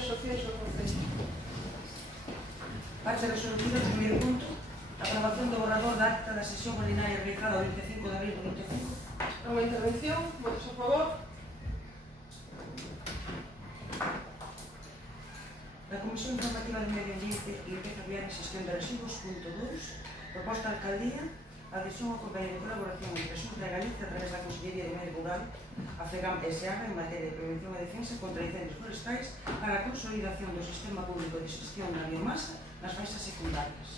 actividades sociais do Concello. Parte resolutiva do primeiro punto, aprobación do borrador da acta da sesión ordinaria realizada o 25 de abril do 25. Unha intervención, votos a favor. La Comisión Informativa de Medio Ambiente y Limpieza Vial y Xestión de Residuos, punto 2, proposta a Alcaldía, adhesión ao convenio de colaboración entre a Xunta de Galicia a través da Consellería de Medio Rural, a FEGAM S.A. en materia de prevención e defensa contra incendios forestais para a consolidación do sistema público de xestión da biomasa nas faixas secundarias.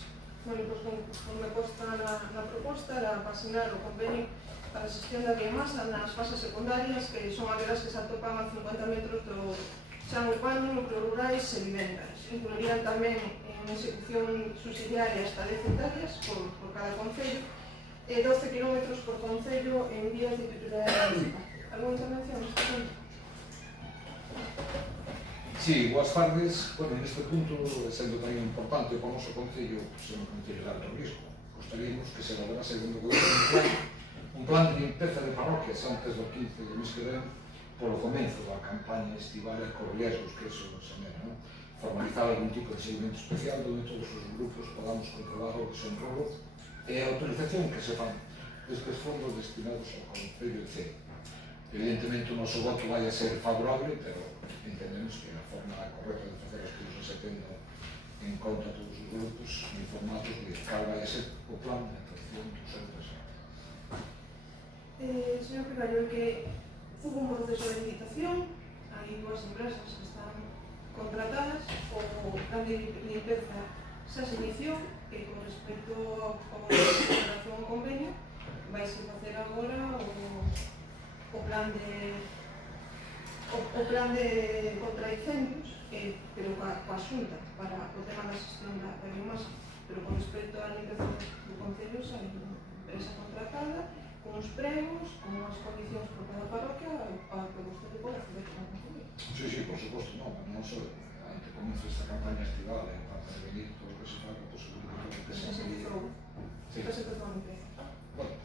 Bueno, pois como consta na proposta era asignar o convenio para a xestión da biomasa nas fases secundarias, que son aquelas que se atopan a 50 metros do chan urbano, núcleos rurais e vivendas. Incluirían tamén en execución subsidiaria hasta 10 hectáreas por cada concello e 12 km por concello en vías de titularidade municipal. Alguna intervención neste punto? Sí, boas tardes. Bueno, neste punto, sendo tan importante para o noso concello, ser un concello de alto risco, gostaríamos que se elaborase dentro do goberno un plan de limpeza de parroquias antes do 15 de mes que ven, polo comenzo da campaña estival e cos riesgos que eso xenera, non? Formalizar algún tipo de seguimento especial onde todos os grupos podamos controlar o desenrolo e a autorización que se fan destes fondos destinados ao Concello de Cee. Evidentemente o noso voto vai a ser favorable, pero entendemos que a forma correcta de facer as cousas é tendo en conta todos os grupos informados de cal vai a ser o plan de actuación do seu presente. Señor Picario, que hubo un proceso de licitación, hai dúas empresas que están contratadas, o plan de limpeza xa se iniciou, e con respecto ao relación ao convenio, vai se facer agora o plan de contra incendios, pero coa Xunta, para o tema da xestión da biomasa, pero con respecto á limpeza do Concello xa hai unha empresa contratada, con os pregos, con as condicións por cada parroquia, para que vostede poda acceder a un concello. Sí, por suposto, non só ante comienzo esta campaña estival e para prevenir todo o que se faga posible que se envíe. Xa se empezou a limpieza. Bueno,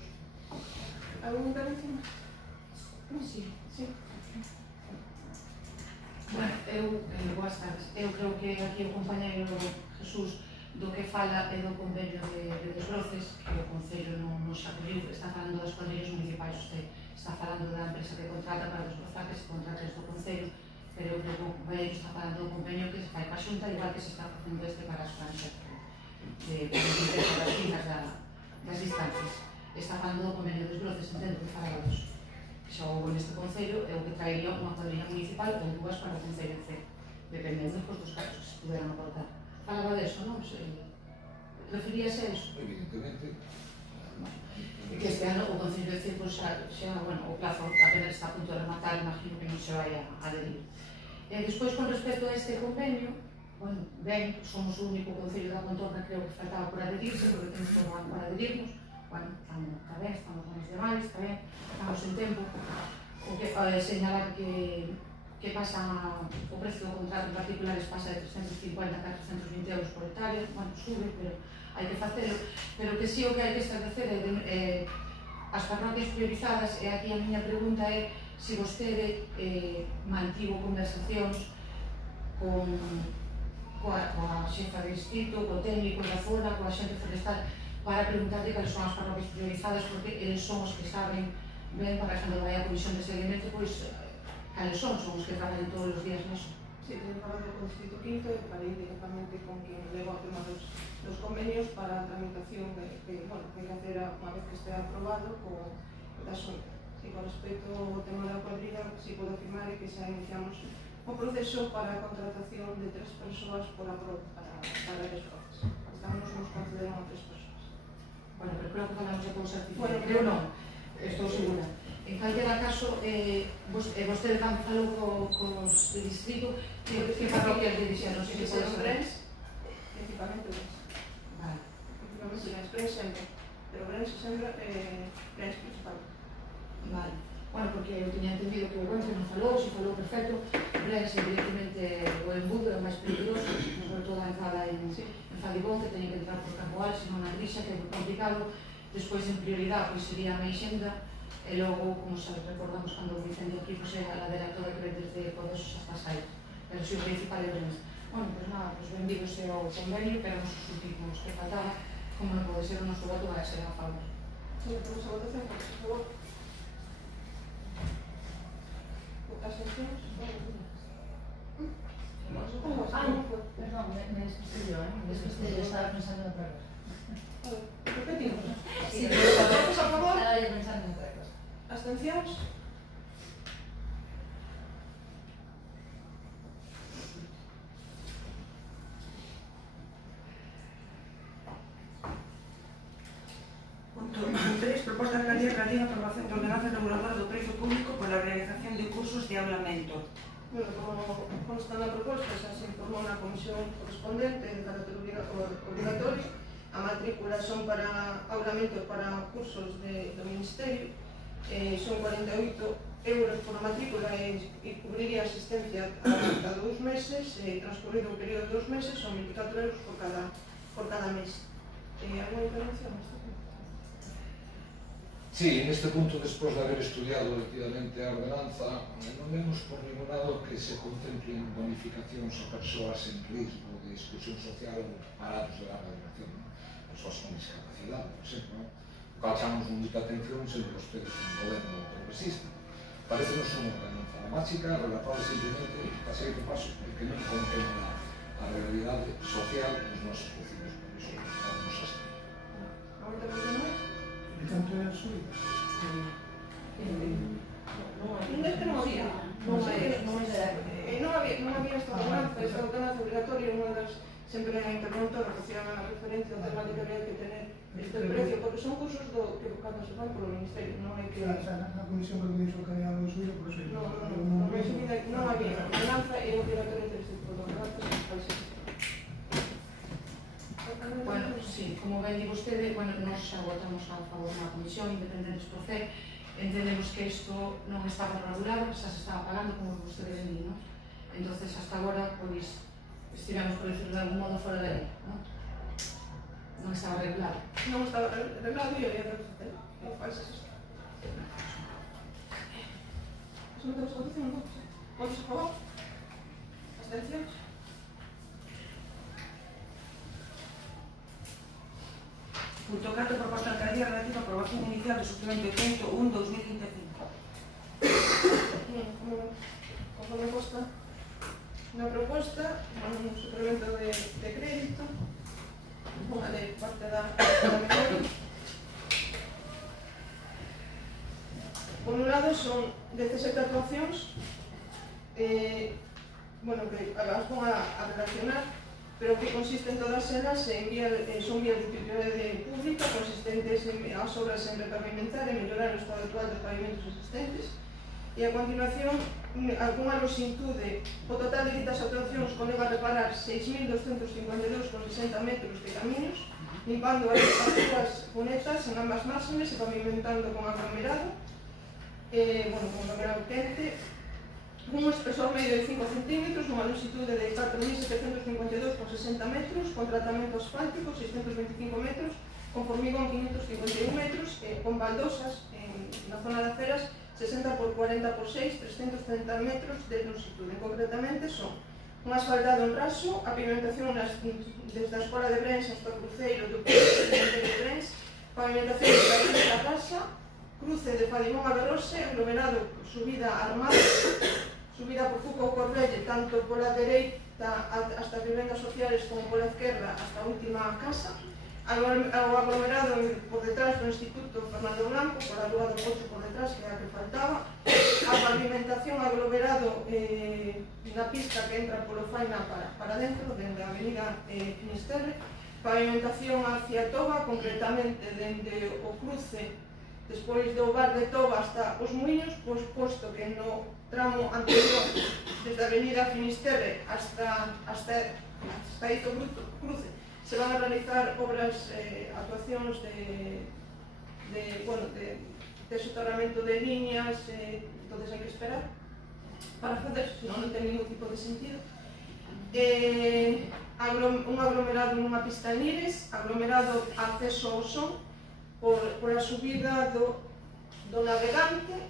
Alguna intervención? Sí. Bueno, boas tardes. Eu creo que aquí o compañeiro Jesús do que fala é do convenio de desbroces, que o Concello non se acolliu, está falando das cuadrillas municipais, usted está falando da empresa que contrata para desbrozar, que se contrata desde o Concello, pero eu creo que o compañeiro está falando do convenio que se fai para a Xunta, igual que se está facendo este para as franxas de limpeza das finas das distancias. Está falando do convenio de desbroces, entendo que fala dos que xa houve neste Concello, é o que traería unha cuadrilla municipal ou dúas para o Concello C, dependendo dos casos que se puderan aportar. Falaba deso, non? Referíase a iso? evidentemente. Que este ano o Concello de Cee, xa, bueno, o plazo apenas está a punto de rematar, imagino que non se vai a adherir. Despois, con respecto a este convenio, bueno, ben, somos o único Concello da Contorna, creo que faltaba por adherirse, porque temos todo o ano para adherirnos. Bueno, está ben, estamos nos demais, está ben, estamos en tempo. O que señalar que pasa o precio do contrato en particulares pasa de 350 a 420 euros por hectárea, bueno, sube, pero hai que facelo, pero que sí o que hai que establecer é as parroquias priorizadas, e aquí a miña pregunta é se vostede mantivo conversacións coa xefa de distrito, co técnico da zona, coa xente forestal, para preguntarle cales son as parroquias priorizadas, porque eles son os que saben ben para cando vai a comisión de seguimento, pois cales son os que traballan todos os días nisso. Sí, teño falado con o Distrito Quinto e falei directamente con quien leva o tema dos convenios para a tramitación que vai hacer unha vez que estea aprobado da Xunta. E con respecto ao tema da cuadrilla, si podo afirmar que xa iniciamos o proceso para a contratación de 3 persoas para desbroces. Estamos nos concederon a 3 persoas. Bueno, pero creo que falamos de cousa artificial. Bueno, creo non, estou segura. En calquera caso, vostede cando falou cos de distrito, que parroquias dirixeron? Que foron Brens, principalmente Brens. Vale. Principalmente Brens sempre, pero Brens sempre, Brens principal. Vale. Bueno, porque eu tiña entendido que o Brens non falou, se falou perfecto, Brens evidentemente o embudo é máis peligroso, sobre todo a entrada en Falibón, que teñen que entrar por Campoal, senón na Grixa, que é moi complicado. Despois, en prioridade, pois sería a Meixenda, e logo, como xa recordamos cando o incendio aquí, pois é a ladera toda que ven desde Podesos hasta Saíz. pero si o principal é Ourense. Bueno, pois nada, pois benvido sea o convenio, que eran os últimos que faltaba, como non pode ser o noso voto vai ser a favor. Sometemos a votación, por favor. Abstencións? Perdón, me despisté yo, me despisté, yo estaba pensando en otra cosa. Repetimos. Sí, Votos a favor? estaba yo pensando en otra cosa. Abstencións? Punto 3. Proposta de alcaldía relativa a aprobación de ordenanza reguladora do prezo público pola realización de cursos de aulamento. Bueno, como consta na proposta, xa se informou na comisión correspondente de carácter obligatorio, a matrícula son para aulamento para cursos do Ministerio, son 48 euros por matrícula e cubriría asistencia a 2 meses, transcurrido un período de 2 meses, son 24 euros por cada mes. Alguna intervención? Sí, en este punto, despois de haber estudiado detidamente a ordenanza, non vemos por ningún lado que se contemplen bonificacións a persoas en risco de exclusión social ou parados de larga duración, persoas con discapacidade, por exemplo, o cal chamamos moita atención sempre os pedos un goberno progresista. Parecenos unha ordenanza máxica, relatada simplemente a seguir o paso, porque non contempla a realidade social dos nosos vecinos, por iso vamos a estar. Alguna intervención máis? E tanto é a súa? Non había esta ordenanza obligatoria, unha das sempre a interventora facía a referencia ao tema de que había que tener este precio, porque son cursos que cando se fan polo Ministerio, non hai que... Na comisión que dixo que había algo suyo, por eso... Non había ordenanza e obligatoria entre este tipo de ordenanzas. Bueno, sí, como ben di vostede, bueno, nos xa votamos a favor na comisión independentes por fe, entendemos que isto non estaba regulado, xa se estaba pagando, como vostede ben di, non? Entonces, hasta agora, pois, estivemos, por decirlo de algún modo, fora da lei, non? Non estaba regulado. Non estaba arreglado e había que facer. É falsa esta. Sometemos a votación, non? Votos a favor? Abstencións? Punto 4. Proposta de alcaldía relativa a aprobación inicial do suplemento 101-2025. Conforme consta na proposta, un suplemento de crédito, unha de parte da memoria. Por un lado, son 17 actuacións, bueno, que as vou a relacionar, pero que consisten todas elas son vías de utilidade pública consistentes en as obras en repavimentar e mellorar o estado actual dos pavimentos existentes, e a continuación algunha loxitude. O total de ditas actuacións conleva a reparar 6.252,60 metros de camiños, limpando as súas cunetas en ambas márgenes e pavimentando con aglomerado, con aglomerado quente, un espesor medio de 5 centímetros, unha longitude de 4.752,60 metros, con tratamento asfáltico 625 metros, con formigón 551 metros, con baldosas na zona de aceras 60 por 40 por 6, 330 metros de longitude. Concretamente son un asfaltado en raso, a pavimentación desde a Escola de Brens hasta o cruceiro do Cementerio de Brens, pavimentación de Carril da Casa, cruce de Fadimón a Berrose, aglomerado subida armada, subida por Fuca ou Corvelle, tanto pola dereita hasta as vivendas sociales como pola esquerda hasta a última casa, ao aglomerado por detrás do Instituto Fernando Blanco, pola Rúa do Pocho por detrás, que é a que faltaba, a pavimentación aglomerado na pista que entra polo Faina para dentro, dende a avenida Finisterre, pavimentación hacia Toba, concretamente dende o cruce despois do bar de Toba hasta os Muiños, posto que no tramo anterior desde a avenida Finisterre hasta Ito Cruce se van a realizar obras, actuacións de soterramento de líneas, entonces hai que esperar para facer, senón non ten ningún tipo de sentido. Un aglomerado nunha pista en Lires, aglomerado acceso ao son por a subida do navegante,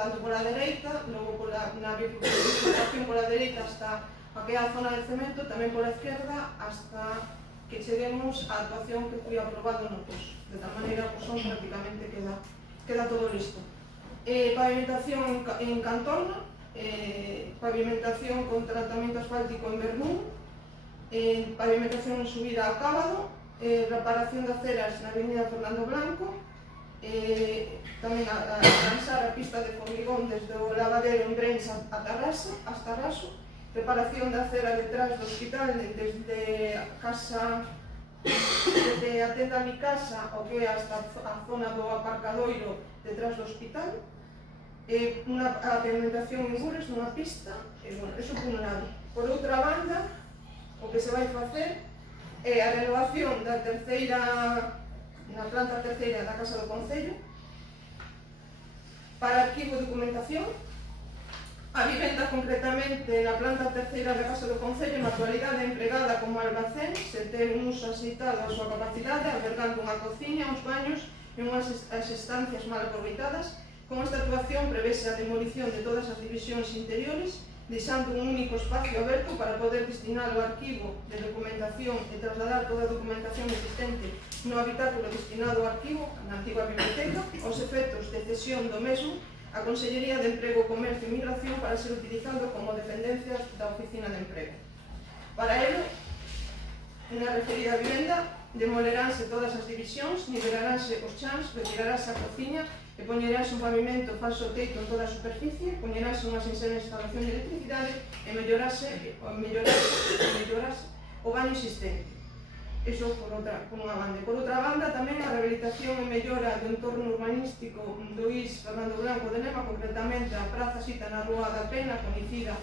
tanto pola dereita, logo na bifurcación pola dereita hasta a que é a zona de cemento, tamén pola esquerda hasta que cheguemos á actuación que foi aprobado no poso. De tal maneira, o son prácticamente queda todo listo. Pavimentación en Cantorna, pavimentación con tratamiento asfáltico en Bermú, pavimentación en subida ao Cábado, reparación de aceras na avenida Fernando Blanco, tamén a lanzar a pista de formigón desde o lavadero en Brens a Tarraso, reparación de acera detrás do hospital desde a casa, desde a tenda Mi Casa o que é hasta a zona do aparcadoiro detrás do hospital, a pavimentación en Gures nunha pista, eso por un lado. Por outra banda, o que se vai facer é a renovación da na planta terceira da Casa do Concello para arquivo e documentación. A vivenda concretamente na planta terceira da Casa do Concello na actualidade é empregada como albacén, se ten un uso axeitado a súa capacidade, albergando unha cociña, uns baños e unhas estancias mal aproveitadas. Con esta actuación prevese a demolición de todas as divisións interiores, deixando un único espacio aberto para poder destinar o arquivo de documentación e trasladar toda a documentación existente no habitáculo destinado ao arquivo, na antiga biblioteca, aos efectos de cesión do mesmo a Consellería de Emprego, Comercio e Migración para ser utilizado como dependencias da Oficina de Emprego. Para ello, na referida vivenda, demoleránse todas as divisións, nivelaránse os chans, retiraránse a cociña e poñeránse un pavimento falso teito en toda a superficie, poñeránse unha sincera instalación de electricidade e mellorarase o baño existente. Iso por unha banda. Por outra banda, tamén a rehabilitación e mellora do entorno urbanístico do IS Fernando Blanco de Nema, concretamente a praza cita na Rúa da Pena, coñecida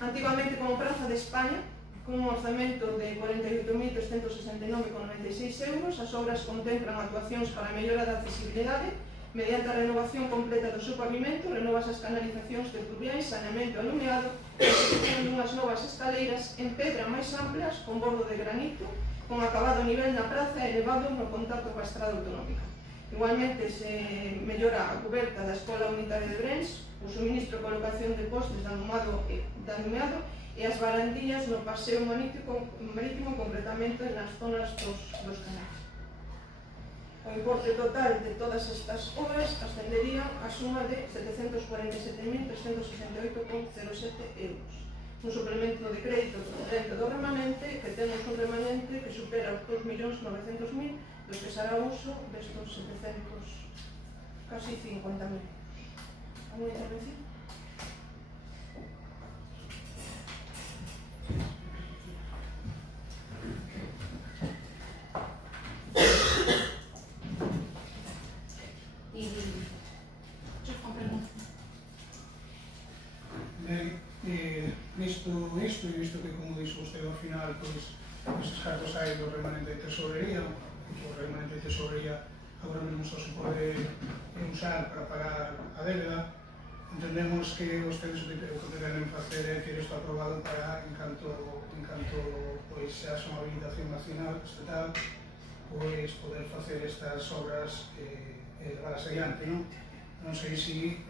antigamente como Praza de España, con un orzamento de 48.369,96 euros. As obras contemplan actuacións para a mellora da accesibilidade mediante a renovación completa do seu pavimento, renovas as canalizacións de pluviais, saneamento alumeado e a construción dunhas novas escaleiras en pedra máis amplias con bordo de granito, con acabado nivel na praza e elevado no contacto coa estrada autonómica. Igualmente se mellora a coberta da Escola Unitaria de Brens, o suministro e colocación de postes de alumeado e as barandillas no paseo marítimo, concretamente nas zonas dos canais. O importe total de todas estas obras ascendería a suma de 747.368,07 euros. Un suplemento de crédito procedente do remanente, que temos un remanente que supera os 2.900.000, dos que será uso destos 700, casi 50.000. Alguna intervención? Nisto e visto que, como dixo usted ao final, pois, estes cartos hai do remanente de tesorería, o remanente de tesorería agora mesmo só se pode usar para pagar a débeda. Entendemos que ustedes o que deben facer é ter isto aprobado para, en canto pois, xa son a habilitación nacional, estatal, pois poder facer estas obras e levalas adiante, non? Non sei se,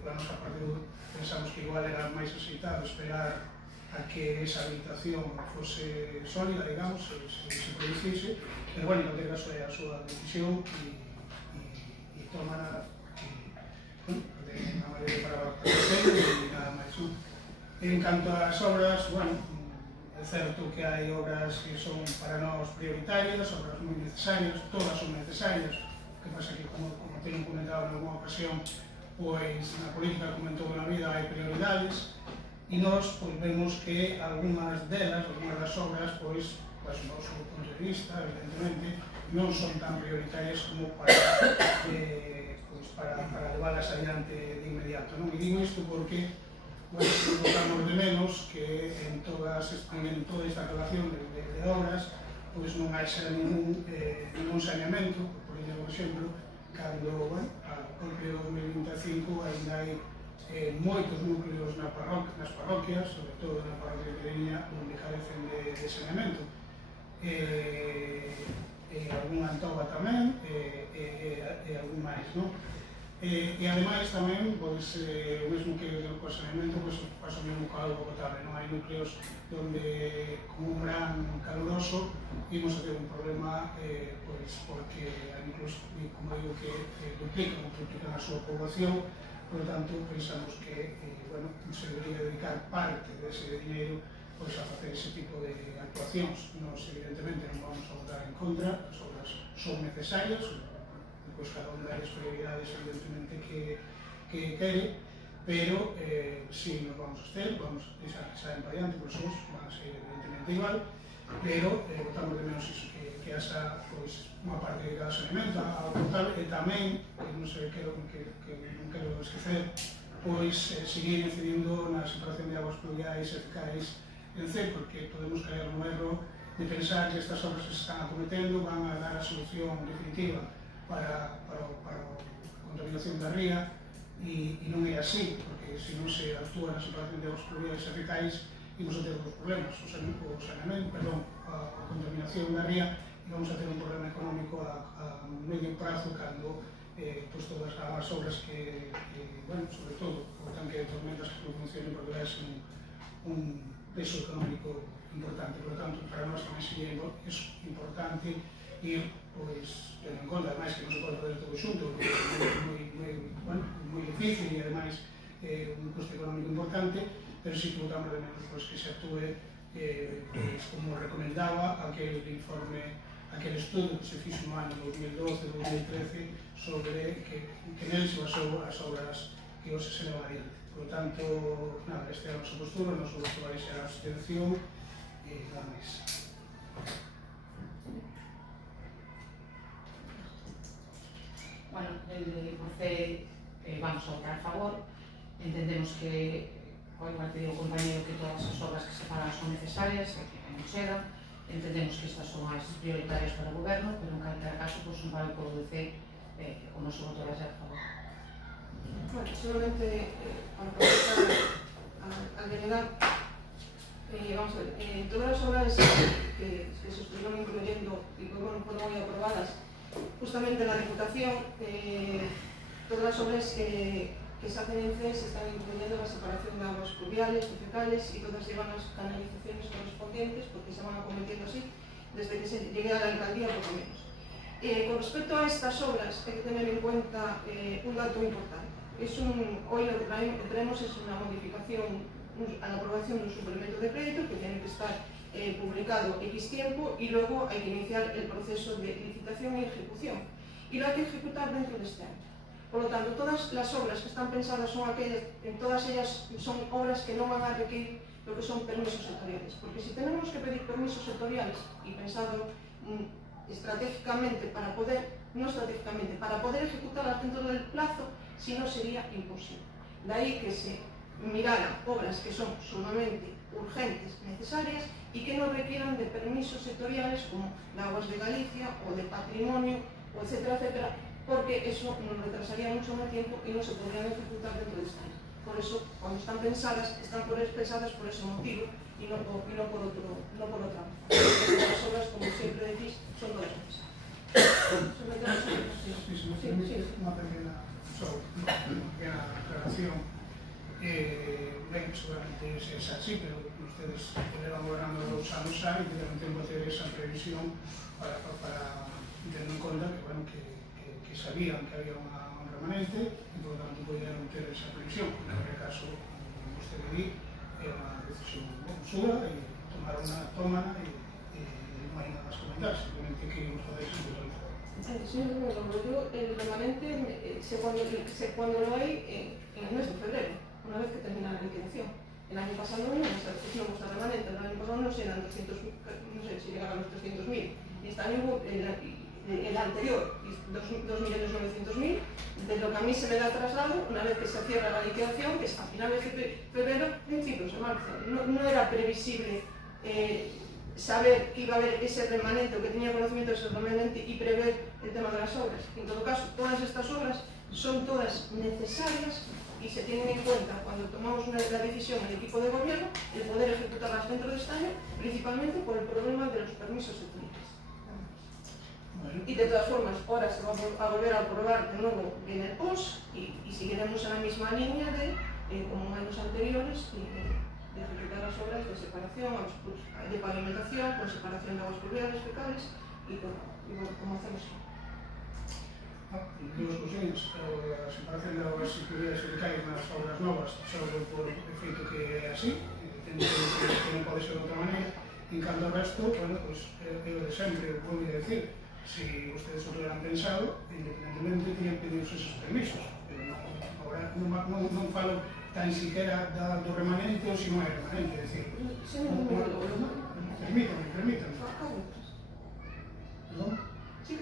para a nosa parte, pensamos que igual era máis axeitado esperar a que esa habilitación fose sólida, digamos, se producise, pero, bueno, en calquer caso é a súa decisión e tomará de unha maneira para facer e nada máis, non? En canto ás obras, bueno, é certo que hai obras que son para nós prioritarias, obras moi necesarias, todas son necesarias, que pasa que, como teño comentado en alguna ocasión, pois na política, como en toda a vida, hai prioridades e nós pois, vemos que algunhas delas, algunhas das obras, pois, do noso punto de vista, evidentemente, non son tan prioritarias como para levalas adiante de inmediato, non? E digo isto porque, bueno, notamos de menos que en toda esta relación de obras, pois non hai xa ningún saneamento, por exemplo, cando, bueno, ao propio 2025 ainda hai moitos núcleos nas parroquias, sobre todo na parroquia de Quereña, onde carecen de saneamento. Algún Antoba tamén, e algún máis, non? E ademais tamén, pois, o mesmo que o saneamento, pois pasa o mesmo ca auga potable, non hai núcleos donde con un verán caluroso imos a ter un problema, pois porque incluso, como digo, que duplican ou triplican a súa poboación. Por lo tanto, pensamos que bueno, se debería dedicar parte dese dinheiro pois, a facer ese tipo de actuacións. Nos, evidentemente, non vamos a votar en contra, as obras son necesarias, pois cada unha das prioridades evidentemente que quere, pero si nos vamos a abster, vamos a deixar que saen para diante, pois os van a ser evidentemente igual, pero votamos de menos iso, que haxa pois, unha parte de cada saneamento, a total, e tamén, que non quero esquecer, pois seguir incidindo na separación de aguas pluviais e fecais en C, porque podemos caer no erro de pensar que estas obras que se están acometendo van a dar a solución definitiva para a contaminación da ría, e non é así, porque se non se actúa na separación de aguas pluviais e fecais, imos a ter dos problemas, o saneamento, a contaminación da ría, e vamos a ter un problema económico a medio prazo cando pois todas as obras que bueno, sobre todo o tanque de tormentas que non funcionen, porque é un peso económico importante. Por lo tanto, para nós tamén sería importante ir pois, tendo en conta, ademais, que non se pode fazer todo xunto, porque é moi difícil e ademais un coste económico importante, pero sí que votamos de menos pois, que se actúe pois, como recomendaba aquel informe, aquel estudo que se fixo no ano 2012-2013 sobre que nel se basou as obras que hoxe se levan adiante. Por lo tanto, nada, este é a nosa postura, o noso voto vai ser a abstención e nada máis. Bueno, por fe vamos a votar a favor. Entendemos que, igual que digo o compañero, que todas as obras que se pagan son necesarias e que non chegan. Entendemos que estas son as prioritarias para o goberno, pero en calquera caso, pois, un vale por decir o noso voto vai ser a favor. Bueno, solamente para aprovechar al delegar, vamos a ver, todas las obras que se estuvieron incluyendo y que bueno, fueron hoy aprobadas justamente en la Diputación, todas las obras que se hacen en CES están incluyendo la separación de aguas pluviales y fecales y todas llevan las canalizaciones correspondientes porque se van acometiendo así desde que se llegue a la alcaldía por lo menos. Con respecto a estas obras hay que tener en cuenta un dato importante. Hoy lo que traemos es una modificación a la aprobación de un suplemento de crédito que tiene que estar publicado X tiempo y luego hay que iniciar el proceso de licitación y ejecución. Y lo hay que ejecutar dentro de este año. Por lo tanto, todas las obras que están pensadas son aquellas, todas ellas son obras que no van a requerir lo que son permisos sectoriales. Porque si tenemos que pedir permisos sectoriales y pensado estratégicamente para poder, no estratégicamente, para poder ejecutarlas dentro del plazo, si no sería imposible. De ahí que se miraran obras que son sumamente urgentes, necesarias y que no requieran de permisos sectoriales como de Aguas de Galicia o de Patrimonio, o etcétera, etcétera, porque eso nos retrasaría mucho más tiempo y no se podrían ejecutar dentro de este año. Por eso, cuando están pensadas, están pensadas por ese motivo y no por otra razón. Las obras, como siempre decís, son todas necesarias. Una pequeña aclaración. Ben, seguramente es así, pero ustedes llevan gobernando 2 anos xa e tiveron tempo de hacer esa previsión para tener en conta que, bueno, que sabían que había un remanente e, por lo tanto, pudieron ter esa previsión. En aquel caso, como usted di, é unha decisión súa e tómala e non hai nada más comentar, simplemente queríamos poder simbolizar. Señor Romero, el remanente cuando lo hay en el mes de febrero, una vez que termina la liquidación. El año pasado no gusta remanente, el año pasado no eran 200, no sé si llegaban a los 300.000, y este año el anterior, 2.900.000, de lo que a mí se me da traslado, una vez que se cierra la liquidación, que es a finales de febrero, principios de marzo. No era previsible saber que iba a haber ese remanente o que tenía conocimiento de ese remanente y prever el tema de las obras. En todo caso, todas estas obras son todas necesarias y se tienen en cuenta cuando tomamos la decisión en el equipo de gobierno el poder ejecutarlas dentro de este año, principalmente por el problema de los permisos sectoriales. Y de todas formas, ahora se va a volver a aprobar de nuevo en el POS y seguiremos en la misma línea de, como en años anteriores, de ejecutar las obras de separación, de pavimentación, con separación de aguas pluviales, fecales y bueno, como hacemos aquí. Dúas cuestións, a separación de aguas pluviales e fecales nas obras novas, só por efeito que é así, que non pode ser de outra maneira. En canto ao resto, bueno, pues, eu de sempre, vou dicir, si ustedes o hubieran pensado, independentemente tenían pedido esos permisos. Ahora non falo tan siquiera do remanente ou se non é remanente, é dicir... Permítame. Perdón? Sí.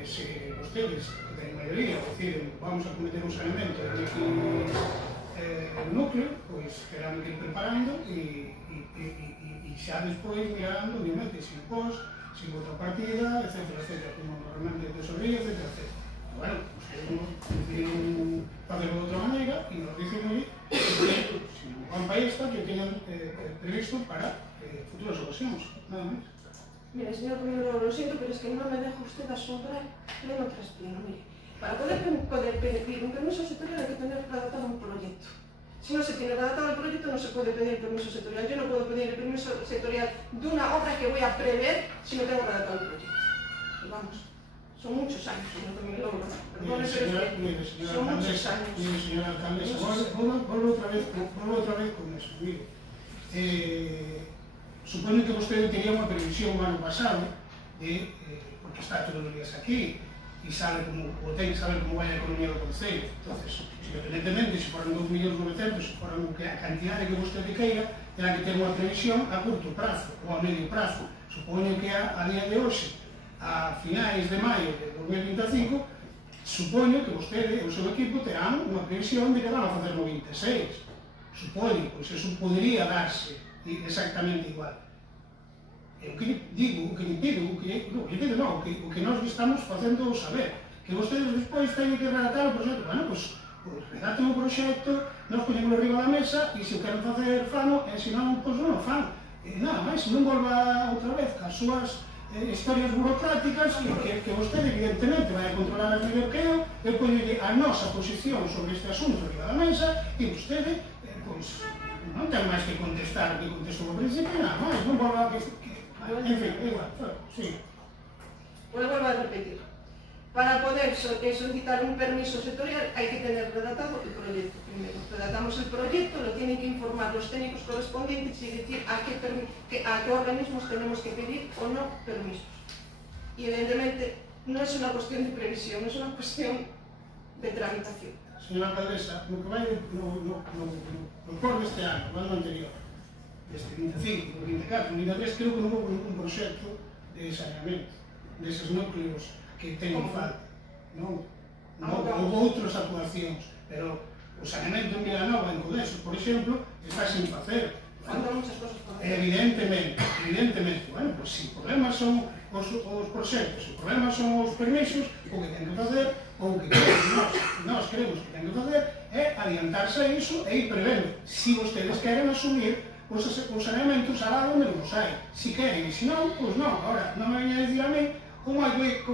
Si ustedes, que teñen maioría, deciden vamos a cometer un saneamento en X núcleo, pois terán que ir preparando e xa despois mirando, obviamente, sin pos, sin outra partida, etcétera, como normalmente de tesorería, etcétera. Bueno, ustedes decidieron facerlo de outra maneira e nos dicen aí que se non van para esta, que teñan previsto para futuras ocasións, nada máis. Mire, señor Romero, lo siento, pero es que no me deja usted asombrar pleno tras pleno. Mire, para poder pedir un permiso sectorial hay que tener redactado un proyecto. Si no se tiene redactado el proyecto, no se puede pedir el permiso sectorial. Yo no puedo pedir el permiso sectorial de una obra que voy a prever si no tengo redactado el proyecto. Y vamos, son muchos años, señor Romero. Perdone, pero es que son muchos años. Mire, señora alcaldesa, vuelvo otra vez con eso. Mire, supoño que vostede tería unha previsión o ano pasado de, porque está todos os días aquí e sabe como vai a economía do Concello. Entonces, independentemente se foran 2.900.000, se foran a cantidade que vostede queira, terá que ter unha previsión a curto prazo ou a medio prazo. Supoño que a día de hoxe, a finais de maio de 2025, supoño que vostede e o seu equipo terán unha previsión de que van a facer no 26. Supoño, pois eso podería darse exactamente igual. O que digo, o que lhe pido, o que nós estamos facendo saber, que vostedes despois teñen que redactar o proxecto. Bueno, pois redacten o proxecto, nós poñemos arriba da mesa e se o queren facer fano, e se non, pois non o fan. Nada máis, non volva outra vez as súas historias burocráticas que vostede evidentemente vai a controlar as mellor que eu poñolle a nosa posición sobre este asunto arriba da mesa e vostede, pois, non ten máis que contestar o que contestou ao principio, nada máis, non volva a que... En fin, igual, sí. Vuelvo a repetir. Para poder solicitar un permiso sectorial hay que tener redactado el proyecto primero. Redactamos el proyecto, lo tienen que informar los técnicos correspondientes y decir a qué organismos tenemos que pedir o no permisos. Y evidentemente no es una cuestión de previsión, es una cuestión de tramitación. Señora alcaldesa, no que vai no cor deste ano, no ano anterior, deste 25, 24, 23, creo que non houve un proxecto de saneamento deses núcleos que teñen falta. Non houve outras actuacións, pero o saneamento en Vilanova, en Codeso, por exemplo, está sin facer. Faltan muchas cosas por hacer. Evidentemente. Bueno, pois se o problema son os proxectos, se o problema son os permisos, o que ten que facer, ou o que nós queremos que ten que facer, é adiantarse a iso e ir prevendo. Se vostedes queren asumir os saneamentos alá onde non os hai. Se queren, e se non, pois non. Agora, non me veña a dicir a mí como hai que...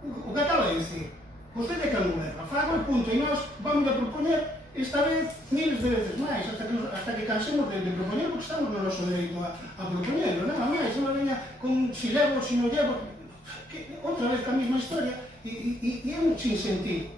O que acaba de dicir. Vostede que non goberna, faga o punto, e nós vamos a propoñer esta vez miles de veces máis, hasta que cansemos de propoñer, porque estamos no noso dereito a propoñerlo, nada máis, non veña con si levo, si non levo, outra vez a mesma historia, e é un sinsentido,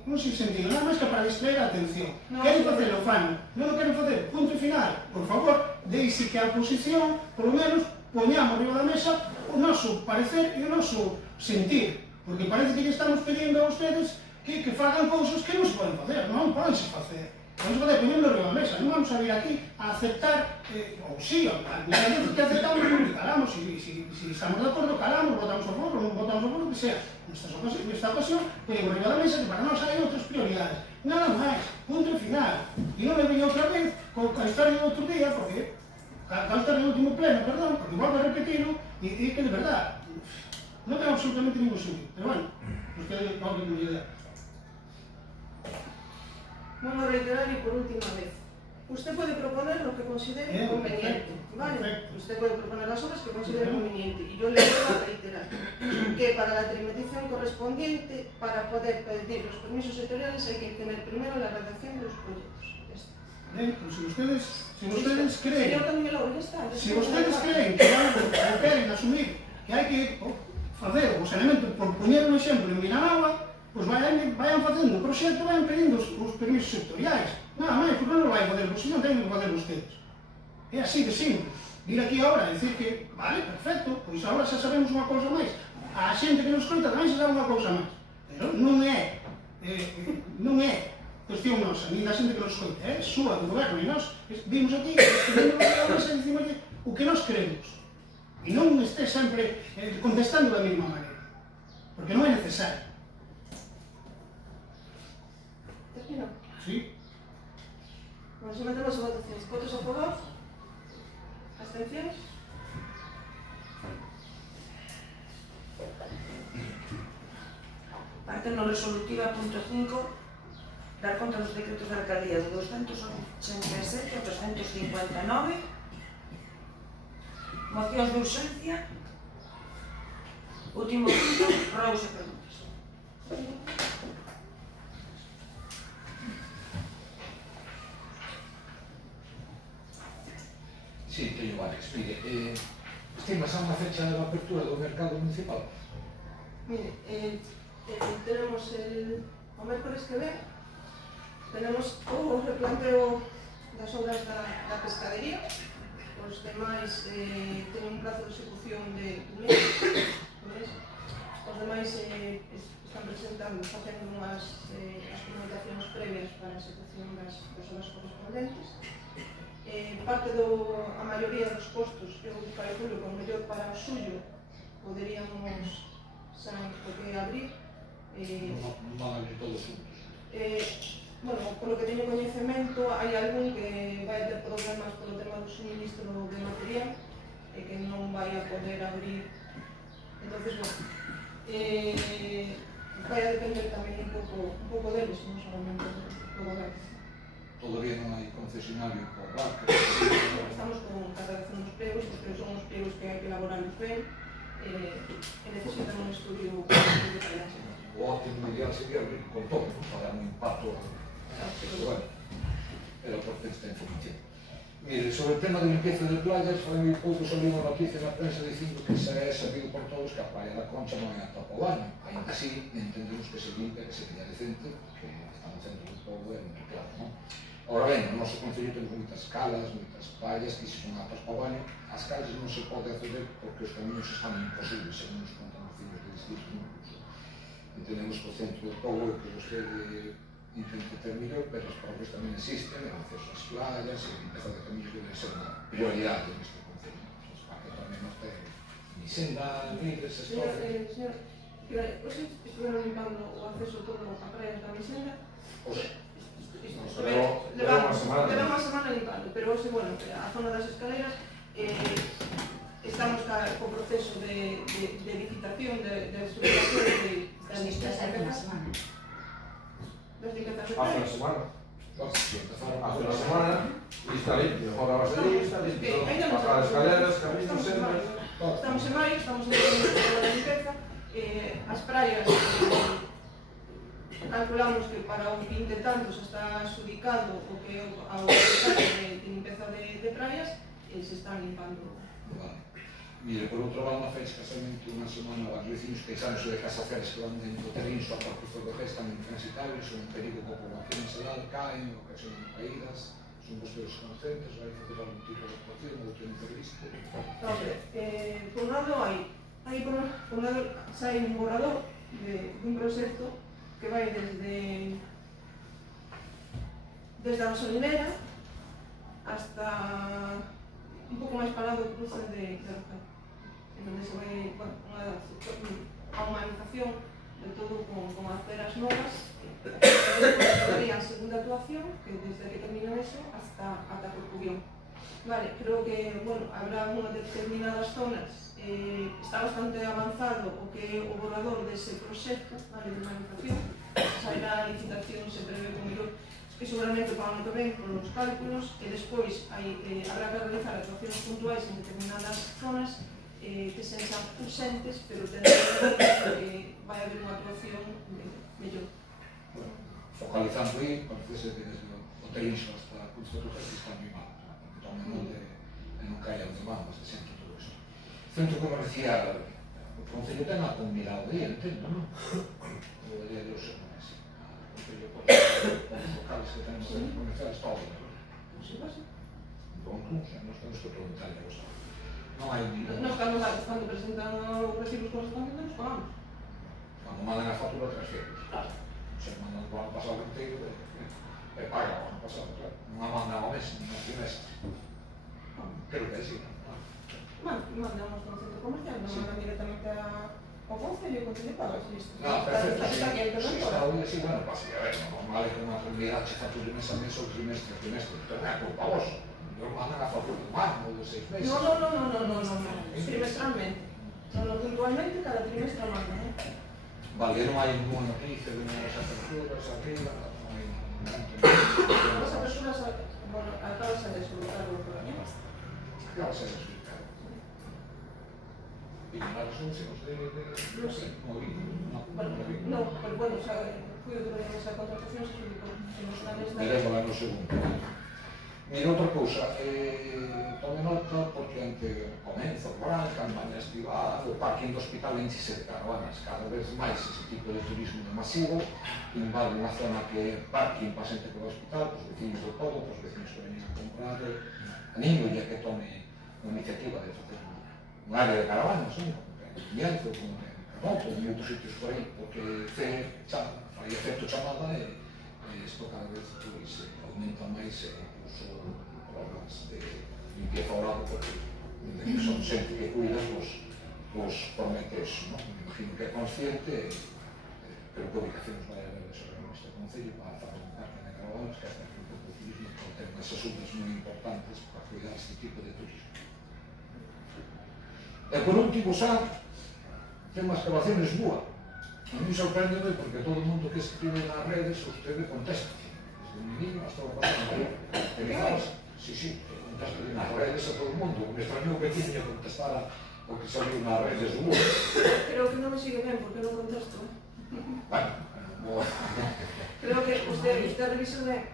nada máis que para distraer a atención. Queren facer o fano, non o queren facer, punto final. Por favor, deixe que a oposición, polo menos, poñamos arriba da mesa o noso parecer e o noso sentir, porque parece que estamos pedindo a ustedes que fagan cousas que non se poden facer, non podense facer. Vamos a poder poñerlo arriba da mesa, non vamos a vir aquí a aceptar, ou sí, a veces que aceptamos, non que calamos, se estamos de acordo, calamos, votamos a favor, non votamos a favor, o que sea. Nesta ocasión, poñemos arriba da mesa que para nós hai outras prioridades. Nada máis, punto final. E non me veño outra vez con a historia do outro día, porque a historia do último pleno, perdón, porque volvo a repetirlo, e que de verdad, non ten absolutamente ningún sentido. Pero bueno, ustedes van a que me idea. Vamos a reiterar y por última vez. Usted puede proponer lo que considere conveniente, ¿vale? Perfecto. Usted puede proponer las obras que considere conveniente y yo le vuelvo a reiterar que para la trimetización correspondiente, para poder pedir los permisos sectoriales hay que tener primero la redacción de los proyectos. Ya está. Bien, pero si ustedes creen, Señor Camilo, ya está. si ustedes creen que algo o queren asumir que hai que facer o saneamento, por poñer un exemplo en Vinalagua, pois vayan facendo o proxecto, vayan pedindo os permisos sectoriais. Nada máis, porque non lo vai fazer, porque non teñen que fazer vostedes. É así de simple. Vir aquí agora e dicir que, vale, perfecto, pois agora xa sabemos unha cousa máis. A xente que nos escoita tamén xa sabe unha cousa máis. Pero non é cuestión nosa, nin da xente que nos escoita, é súa do goberno. E nós vimos aquí, escribimos a mesa e dicimos o que nós queremos. E non este sempre contestando da mesma maneira. Porque non é necesario. Termino. Sí? Bueno, sometemos a votacións. Votos a favor? Abstencións? Parte no resolutiva punto 5, dar conta dos decretos de alcaldía de 287 e 859, mocións de urxencia, último punto, rogos e preguntas. Sí, teño varias. Mire, estimas a unha fecha de apertura do mercado municipal? Mire, tenemos o mércoles que ven, tenemos o replanteo das obras da pescadería, os demais teñen un plazo de execución de un mes, os demais están presentando, facendo as comunicacións previas para a execución das obras correspondentes. A maioría dos postos, eu calculo que o mellor para o suyo poderíamos xa poder abrir. Non van a abrir todos juntos. Bueno, polo que teño coñecemento, hai algún que vai ter problemas polo tema do suministro de material e que non vai a poder abrir. Entonces, bueno, vai a depender tamén un pouco deles, non solamente do goberno. Todavía non hai concesionario por barco. Estamos con catalogación dos pliegos, porque son os pliegos que hai que elaborarlos ben e necesitan un estudio detallado. O óptimo ideal sería abrir con todo, para dar un impacto. Pero bueno, era porque esta información. Mire, sobre el tema de limpieza de playas, foi moi pouco sobre unha noticia na prensa dicindo que xa é sabido por todos que a playa da Concha non é apta para o baño. Ainda así, entendemos que se limpia, que se queda decente, que está no centro do povo, é moi claro, non? Ahora ben, no noso concello temos moitas calas, moitas playas que se son aptas para o baño. As calas non se pode acceder porque os camiños están imposibles, según nos contan os fillos de distrito, incluso. Entendemos que o centro do povo é que vostede intenta ter mellor, pero as propias tamén existen, o acceso ás playas e a limpeza de camiños debe ser unha prioridade neste concello. Os parques tamén non ten ni senda, libres, escoces. Señor, hoxe estiveron limpando o acceso todo a praias da Misenda. Levamos unha semana limpando, pero hoxe, bueno, a zona das escaleras estamos co proceso de licitación, de subvención Pero isto é sempre unha semana. das limpiezas de Hace praias. una semana. Empezaron Hace una semana y está limpio. Ahora vas allí, está limpio. Bajar las escaleras, caminos, sendas. Estamos en maio, estamos en a limpeza. As praias calculamos que para un 20 tantos está adjudicado o que ao de limpeza de praias se están limpando. Vale. Mire, por outro lado, na fecha casamente unha semana os vecinos queixáronse de casaferes que van dentro do terreno só para cruzar do que están intransitables, son un perigo para a población en xeral, caen, ocasionan caídas, son vostedes conscientes, vai fazer algún tipo de actuación ou teñen previsto? Por un lado por un lado sai un borrador dun proxecto que vai desde a gasolinera hasta un pouco máis parado o cruce de Roca, en donde se vai, bueno, unha humanización de todo con aceras novas. Sería a segunda actuación, que desde que termina eso hasta Corcubión. Vale, creo que, bueno, habrá unha determinadas zonas, está bastante avanzado o que é o borrador dese proxecto, vale, de humanización. Sairá a licitación, se prevé con mellor. que seguramente para o ano que ven polos cálculos, e despois habrá que realizar actuacións puntuais en determinadas zonas que se enxan urxentes, pero tendo que vai haber unha actuación mellor. Focalizando aí, parece que desde o Teixo hasta a Cultura está moi mal, porque tomen onde non caia os demandas, se sempre todo isto. Centro comercial, o Concello ten a combinado aí, entendo, non? O debería de os xornais. O Concello, os locales que tenemos centros comerciales, todo. Si pasa? Concluso, nos temos que preguntar a vos. Non hai un nivel. Nos cando presentan os recibos correspondentes, nos pagamos. Cando mandan a factura transferimos. Claro. Se mandan o ano pasado inteiro e paga o ano pasado, claro. Non a mandan ao mes, non a trimestre. Creo que é así, non? Mandamos ao centro comercial, non mandan directamente ao Concello, o Concello paga, si isto. Perfecto, Está aquí el si está hoy así, bueno, pasa, a ver, normal é que unha comunidade che facture mes a mes ou trimestre a trimestre, pero non é culpa vosa. Non mandan a factura de un ano ou de 6 meses. No, trimestralmente. Non puntualmente, cada trimestre mandan, Vale, non hai ningún noticia de unhas aperturas arriba, non hai ningún As aperturas, acabas de explicar o programa. acaba de explicar. E non resolucións de movimiento, No, pero bueno, fui outro día nesa contratación, se explicou que nos planes da... Veremos lá no segundo. Mira, outra cousa, tome nota porque ante o comenzo, a campaña estival, o parking do hospital enchese de caravanas, cada vez máis ese tipo de turismo masivo, invade unha zona que é parking para xente que vai ao hospital, os vecinos do todo, os vecinos que venían a comprar, anímolle a que tome a iniciativa de facer un área de caravanas, como en Mienzo, como en Canopo, en outros sitios por aí, porque fai efecto chamada e isto cada vez aumenta máis problemas de limpieza oral, porque son xente que cuida os prometes, non? Me imagino que é consciente, pero que ubicacións vai haber de sobre este Concello para facer un parque de caravanas que hasta que un pouco de turismo ten esas obras moi importantes para cuidar este tipo de turismo. E por último, xa, ten unhas excavaciones boas. A mí sorprendeme porque todo o mundo que escribe nas redes usted contesta. Desde un niño hasta o pasado. E quizás, sí, contesta nas redes a todo o mundo. Me extrañou que tiña que contestar o que saliu nas redes boas. Creo que non me sigue ben porque non contesto. Bueno, creo que usted revisa ben.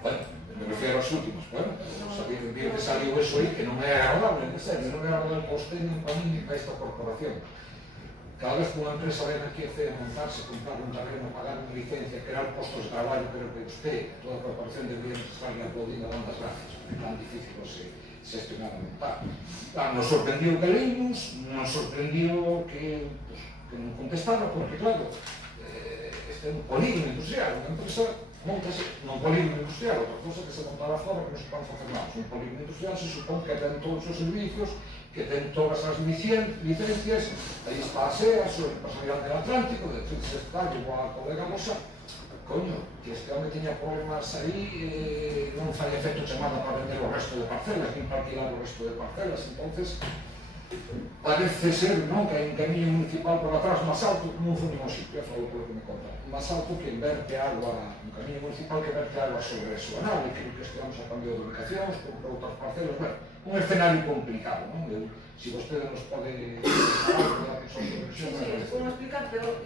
Bueno, me refiero aos últimos, bueno, sabía que saliu eso aí, que non é agradable, en serio, non é agradable para usted, nin para mí, nin para esta corporación. Cada vez que unha empresa ven aquí a montarse, comprar un terreno, pagar unha licencia, crear postos de traballo, pero que usted, toda a corporación debería estar aplaudindo dando as gracias, porque é tan difícil se gestionar a montar. Nos sorprendiu que leímos, nos sorprendiu que non contestara, porque claro, este é un polígono industrial, unha empresa montase non polígono industrial, outra cosa que se montara fora que non se pan facer nada. Un polígono industrial se supón que ten todos os servicios, que ten todas as licencias, aí está a SEA, o empresarial del Atlántico, de Trinches Estadio, a colega Mosa, coño, que este home tiña problemas aí, non fai efecto chamada para vender o resto de parcelas, nin para alquilar o resto de parcelas, entonces parece ser, non, que hai un camiño municipal por atrás máis alto, como un fundo sitio, falou polo que me contaron, máis alto que verte agua, un camiño municipal que verte agua sobre a súa nave, creo que estamos a cambio de ubicacións, comprar outras parcelas, bueno, un escenario complicado, non? Se vostede nos pode falar, Sí, como explicar, pero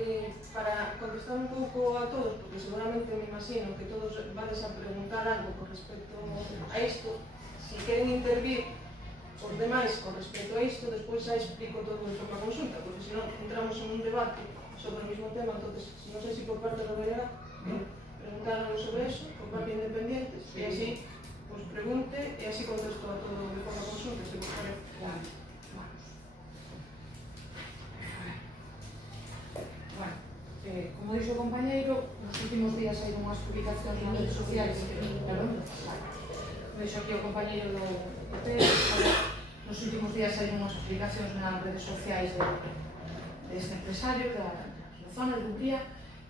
para contestar un pouco a todos, porque seguramente me imagino que todos vades a preguntar algo con respecto a isto, si queren intervir os demais con respecto a isto, despois xa explico todo en forma consulta, porque senón entramos en un debate sobre o mismo tema, entonces non sei se por parte da BDA preguntar algo sobre eso, por parte independientes, e así pues pregunte e así contesto a todo de forma consulta, se vos parece. Como dixo o compañeiro, nos últimos días hai unhas publicacións nas redes sociais, vexo aquí o compañeiro do PP, nos últimos días hai unhas publicacións nas redes sociais deste empresario da zona de Dumbría,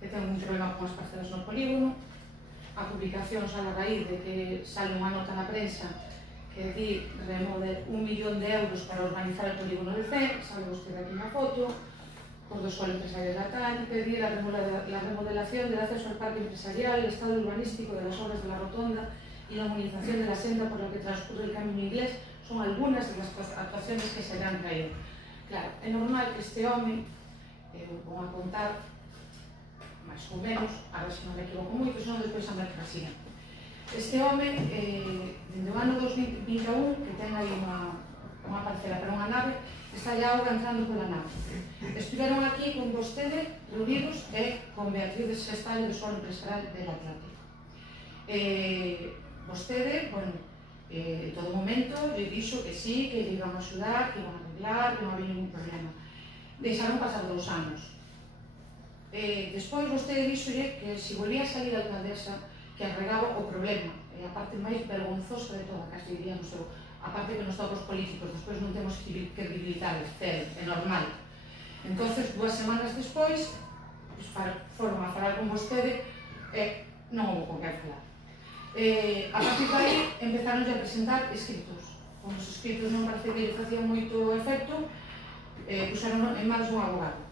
que ten un problema con as parcelas no polígono. A publicación sale a raíz de que sale unha nota na prensa que di remover 1 millón de euros para organizar o polígono de Cen, sale vostede aquí na foto. por do suelo empresarial Atlántica, pedir la remodelación del acceso al parque empresarial, el estado urbanístico de las obras de la rotonda y la movilización de la senda por la que transcurre el camino inglés son algunas de las actuaciones que se han traído. Claro, é normal que este home, vou a contar máis ou menos, a ver se non me equivoco moito, senón despois a Merca García. Este home, dende o ano 2021, que ten aí unha parcela para unha nave, está ya agora entrando pola nave. Estiveron aquí con vostede, reunidos, e con Beatriz Sestallo do Suelo Empresarial del Atlántico. Vostede, bueno, en todo momento, lle dixo que sí, que lle iban a axudar, que iban a arreglar, que non había ningún problema. Deixaron pasar 2 anos. Despois vostede dixolle que se volvía a salir a alcaldesa, que arregaba o problema. É a parte máis vergonzosa de toda, casi diríamos eu. A parte que nos toca os políticos, despois non temos credibilidade, cero, é normal. Entonces, 2 semanas despois, foron a falar con vostede e non houve con quen falar. A partir de aí, empezaron a presentar escritos. Con os escritos non parece que lle facían moito efecto, puxeron en manos dun abogado.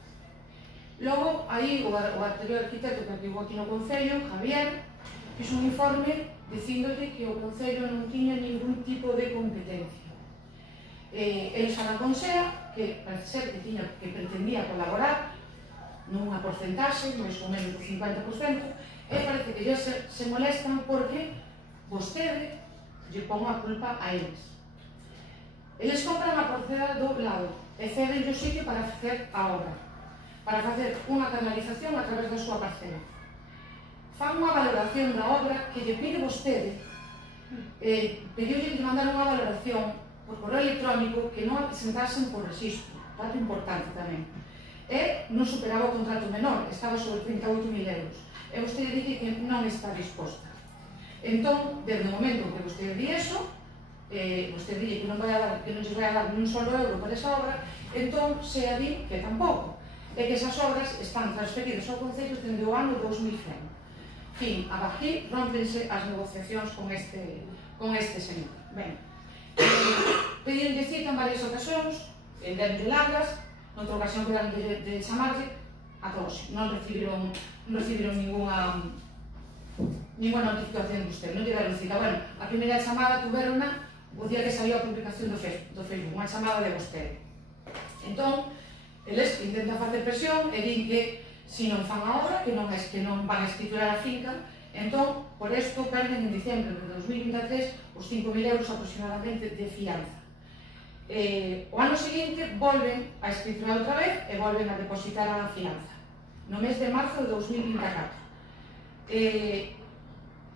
Logo, aí, o anterior arquitecto que ativo aquí no Concello, Javier, fixo un informe dicíndolle que o Concello non tiña ningún tipo de competencia. El Sara Consea, que parece ser que pretendía colaborar nunha porcentaxe, máis ou menos do 50%, e parece que ya se molestan porque vostede lle pon a culpa a eles. Eles compran a parcela do lado e ceden o sitio para facer a obra, para facer unha canalización a través da súa parcela. Fan unha valoración da obra que lle pide vostede, pediulle de mandar unha valoración por correo electrónico que non a presentasen por registro, dato importante tamén. E non superaba o contrato menor, estaba sobre 38.000 euros. E vostede dice que non está disposta. Entón, desde o momento que vostede di eso, vostede dice que non se vai a dar nin un solo euro por esa obra, entón se a di que tampouco. E que esas obras están transferidas ao Concello dende o ano 2100. Fin, aba aquí rompense as negociacións con este señor. Ben, pedironlle cita en varias ocasións, deronlle largas, noutra ocasión quedaron de chamarlle a todos. Non recibiron ninguna notificación de usted, non lle deron cita. Bueno, a primeira chamada tuverona o día que salió a publicación do Facebook, unha chamada de vostede. Entón, eles intentan facer presión e din que se non fan a obra, que non van a escriturar a finca, entón, por isto perden en diciembre de 2023 os 5.000 euros aproximadamente de fianza. O ano seguinte volven a escriturar outra vez e volven a depositar a fianza, no mes de marzo de 2024.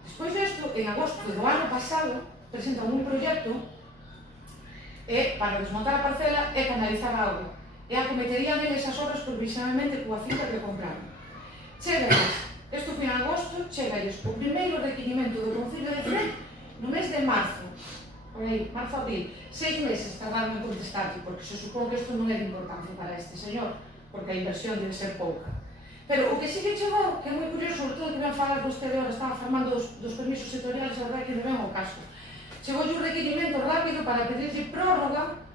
Despois disto, en agosto do ano pasado, presentan un proxecto para desmontar a parcela e canalizar a auga, e acometerían esas obras provisionalmente coa finca que compraron. Chegalles, isto foi en agosto, chegalles o primeiro requerimento do Concello de Cee no mes de marzo, por aí, marzo-abril, 6 meses tardaron en contestarlle, porque se supón que isto non é de importancia para este señor, porque a inversión debe ser pouca. Pero o que sí que chegou, que é moi curioso, sobre todo que ven falar vostede agora, estaba formando dos permisos sectoriales, a verdade que non ven o caso. Chegou un requerimento rápido para pedirlle prórroga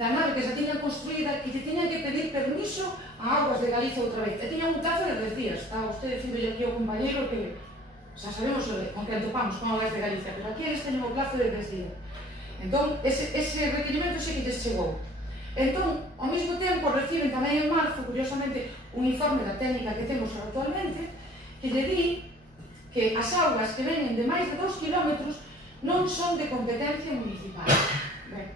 da nave que se tiña construída, que lle tiñan que pedir permiso a Augas de Galicia outra vez. E tiña un plazo de 10 días. Está usted dicindo aquí ao compañeiro que xa sabemos con que topamos con Augas de Galicia, pero aquí eles teñen o plazo de 10 días. Entón, ese requerimento sí que lles chegou. Entón, ao mesmo tempo, reciben tamén en marzo, curiosamente, un informe da técnica que temos actualmente, que lle di que as augas que venen de máis de 2 kilómetros non son de competencia municipal. Ben,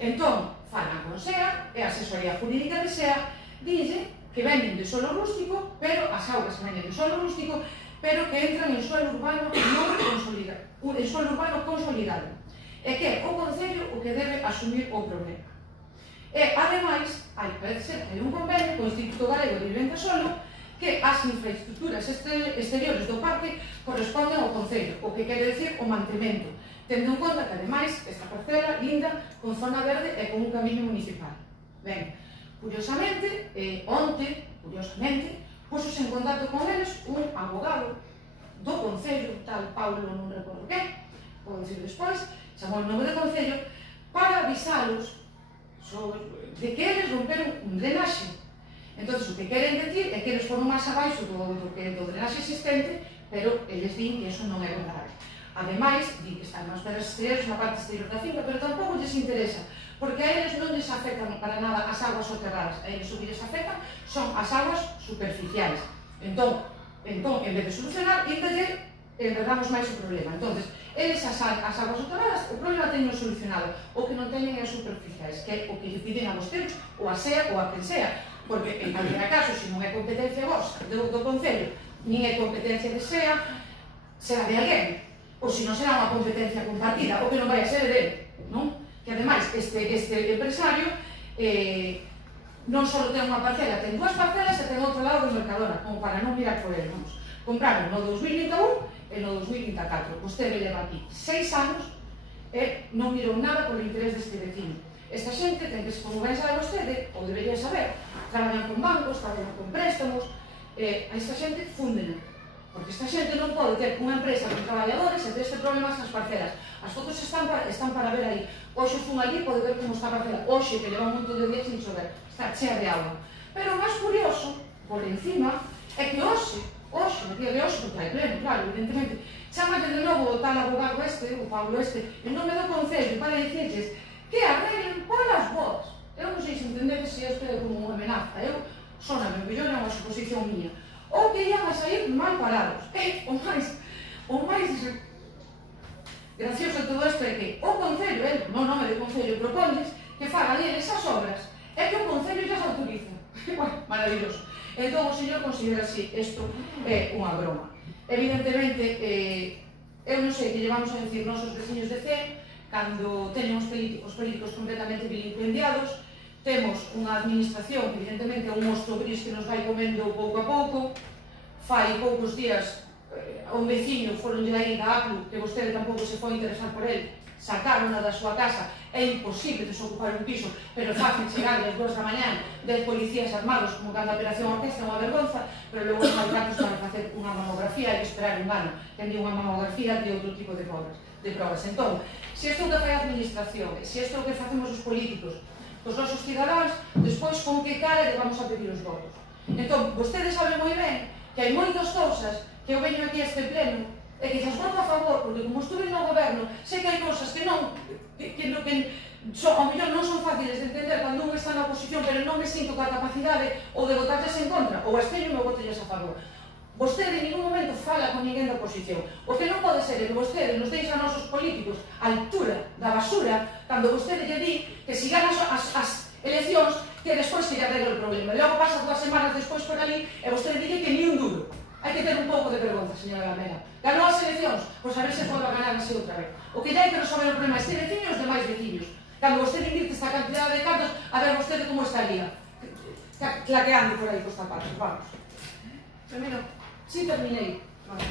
entón, falan con SEA, e a asesoría jurídica de SEA dice que venen de suelo rústico, pero as augas que venen de suelo rústico, pero que entran en suelo urbano non consolidado, en suelo urbano consolidado. E que o Concello o que debe asumir o problema. E, ademais, parece ser que hai un convenio co Instituto Galego de Vivenda Solo que as infraestructuras exteriores do parque corresponden ao Concello, o que quere decir o mantemento, tendo en conta que, ademais, esta parcela linda con zona verde e con un camiño municipal. Ben, curiosamente, puxose en contacto con eles un abogado do Concello, tal Paulo, non recordo que, vou dicir despois, chamou o nome do Concello, para avisalos de que eles romperon un drenaxe Entón, o que queren decir é que eles foron máis abaixo do drenaxe existente, pero eles din que eso non é verdade. Ademais, din que están nas pedras exteriores na parte exterior da finca, pero tampouco lles interesa, porque a eles non lles afectan para nada as aguas soterradas, a eles o que lles afectan son as aguas superficiais. Entón, en vez de solucionar, enredamos máis o problema. Entón, eles as aguas soterradas, o problema teñen solucionado, o que non teñen é as superficiais, que é o que lle piden a vostedes, ou a SEA, ou a quen sea, porque, en calquera caso, se non é competencia vosa do Concello, nin é competencia de SEA, será de alguén, ou se non será unha competencia compartida, o que non vai a ser dele, non? Que, ademais, este empresario non só ten unha parcela, ten dúas parcelas e ten outro lado do Mercadona, como para non mirar por ele, vamos. Compraron no 2021 e no 2024. Vostede leva aquí 6 anos e non mirou nada polo interés deste vecino. Esta xente ten que, como ben sabe vostede, ou debería saber, traballan con bancos, traballan con préstamos, a esta xente fúndena. Porque esta xente non pode ter unha empresa con traballadores e ter este problema nas parcelas. As fotos están para ver aí. Oxe fun ali e pode ver como está a parcela. Oxe, que leva un montón de días sin chover. Está chea de agua. Pero o máis curioso, por encima, é que oxe, no día de hoxe, porque hai pleno, claro, evidentemente, chamalle de novo o tal abogado este, o Pablo este, en nome do Concello, para dicirles que arreglen polas boas. Eu non sei se entendedes se isto é como unha amenaza. Eu, soname, mellor é unha suposición mía. Ou que ian a sair mal parados. O máis gracioso de todo isto é que o Concello, no nome do Concello, proponles que fagan eles as obras e que o Concello lles autoriza. Bueno, maravilloso. Entón o señor considera así, isto é unha broma. Evidentemente, eu non sei que llevamos a decir nosos veciños de C, cando teñen os políticos completamente vilipendiados, temos unha administración que evidentemente é un monstro gris que nos vai comendo pouco a pouco. Fai poucos días a un veciño foronlle aí da ACLU, que vostede tampouco se foi interesar por ele, sacaron da súa casa, é imposible desocupar un piso, pero fácil chegar ás 2 da mañá 10 policías armados como cando a operación orquesta é unha vergonza, pero logo non hai cartos para facer unha mamografía e esperar un ano. Ten unha mamografía de outro tipo de probas. Entón, se isto é o que fai a administración, se isto é o que facemos os políticos, os nosos cidadáns, despois con que cara lle vamos a pedir os votos. Entón, vostedes saben moi ben que hai moitas cousas que eu veño aquí a este pleno e que xas voto a favor, porque como estuve no goberno, sei que hai cousas que non, ao mellor non son fáciles de entender cando un está na oposición, pero non me sinto ca capacidade ou de votarles en contra, ou absteño e me votelles a favor. Vostede en ningún momento fala con ninguén da oposición. O que non pode ser é que vostede nos deixa a nosos políticos a altura da basura cando vostede lle di que si gana as eleccións que despois que lle arregla o problema. E logo pasa 2 semanas despois por ali e vostede dille que ni un duro. Hai que ter un pouco de vergonza, señora Gamera. Ganou as eleccións, pois a ver se pode ganar así outra vez. O que lle hai que resolver o problema este veciño e os demais veciños. Cando vostede invirte esta cantidad de cartos, a ver vostede como estaría. Claqueando por aí cos zapatos, vamos. Termino. Sí, terminei.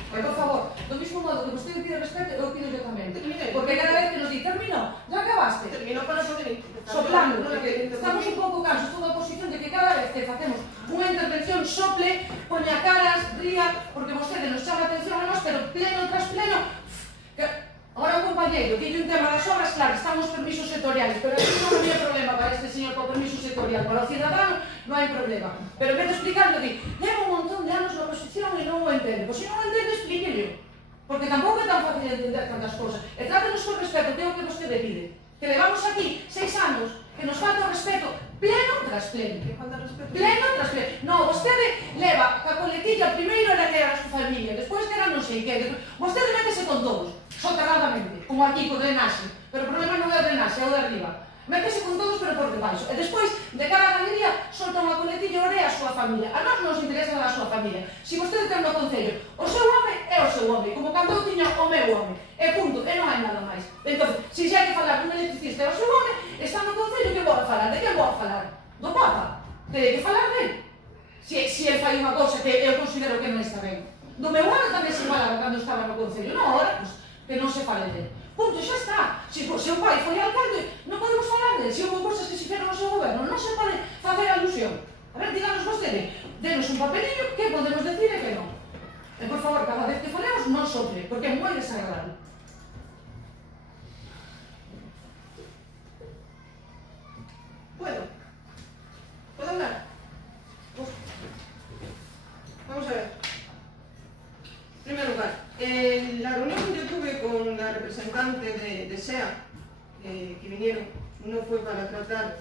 Por favor, do mismo modo que vostede pide respeto, eu pido yo tamén. Porque cada vez que nos di, termino, ya acabaste. Termino para poder soplando, porque estamos un pouco cansos toda a oposición de que cada vez que facemos unha intervención sople, poña caras, ría, porque vostede nos chama a atención a nós, pero pleno tras pleno. Ahora un compañeiro, dille un tema das obras, claro, estamos permisos sectoriales, pero aquí non hai problema para este señor con permiso sectorial, para o cidadano non hai problema. Pero en vez de explicarlo, di, leva un montón de anos na oposición e non o entende. Pois se non o entende, explíquello. Porque tampouco é tan fácil de entender tantas cosas. E trátenos con respeto, que é o que vostede pide. Que levamos aquí 6 anos, que nos falta o respeto pleno tras pleno. Pleno tras pleno. No, vostede leva a coletilla primeiro era que era a súa familia, despois que era non sei que. Vostede métese con todos, soterradamente, como aquí, co drenaxe. Pero o problema non é o drenaxe, é o de arriba. Métese con todos, pero por debaixo. E despois, de cara a galería, solta unha coletilla e ore a súa familia. A nós non nos interesa a súa familia. Se vostede ten no Concello o seu home, é o seu home, como cando eu tiña o meu home. E punto, e non hai nada máis. Entón, se xa hai que falar dun electricista e o seu home, está no Concello, que vou a falar? De que vou a falar? Do Papa? Teria que falar dele. Se ele fai unha cousa que eu considero que non está ben. Do meu home tamén se falaba cando estaba no Concello. Non, ahora, pues, que non se fale dele. Punto, xa está. Se o seu pai foi alcalde, non podemos falar dele. Se houve cousas que se fixeron no seu goberno, non se pode facer alusión. A ver, díganos vostede, denos un papelillo, que podemos decir e que non. E, por favor, cada vez que falemos, non sople, porque é moi desagradable. ¿Puedo hablar? vinieron no fue para tratar,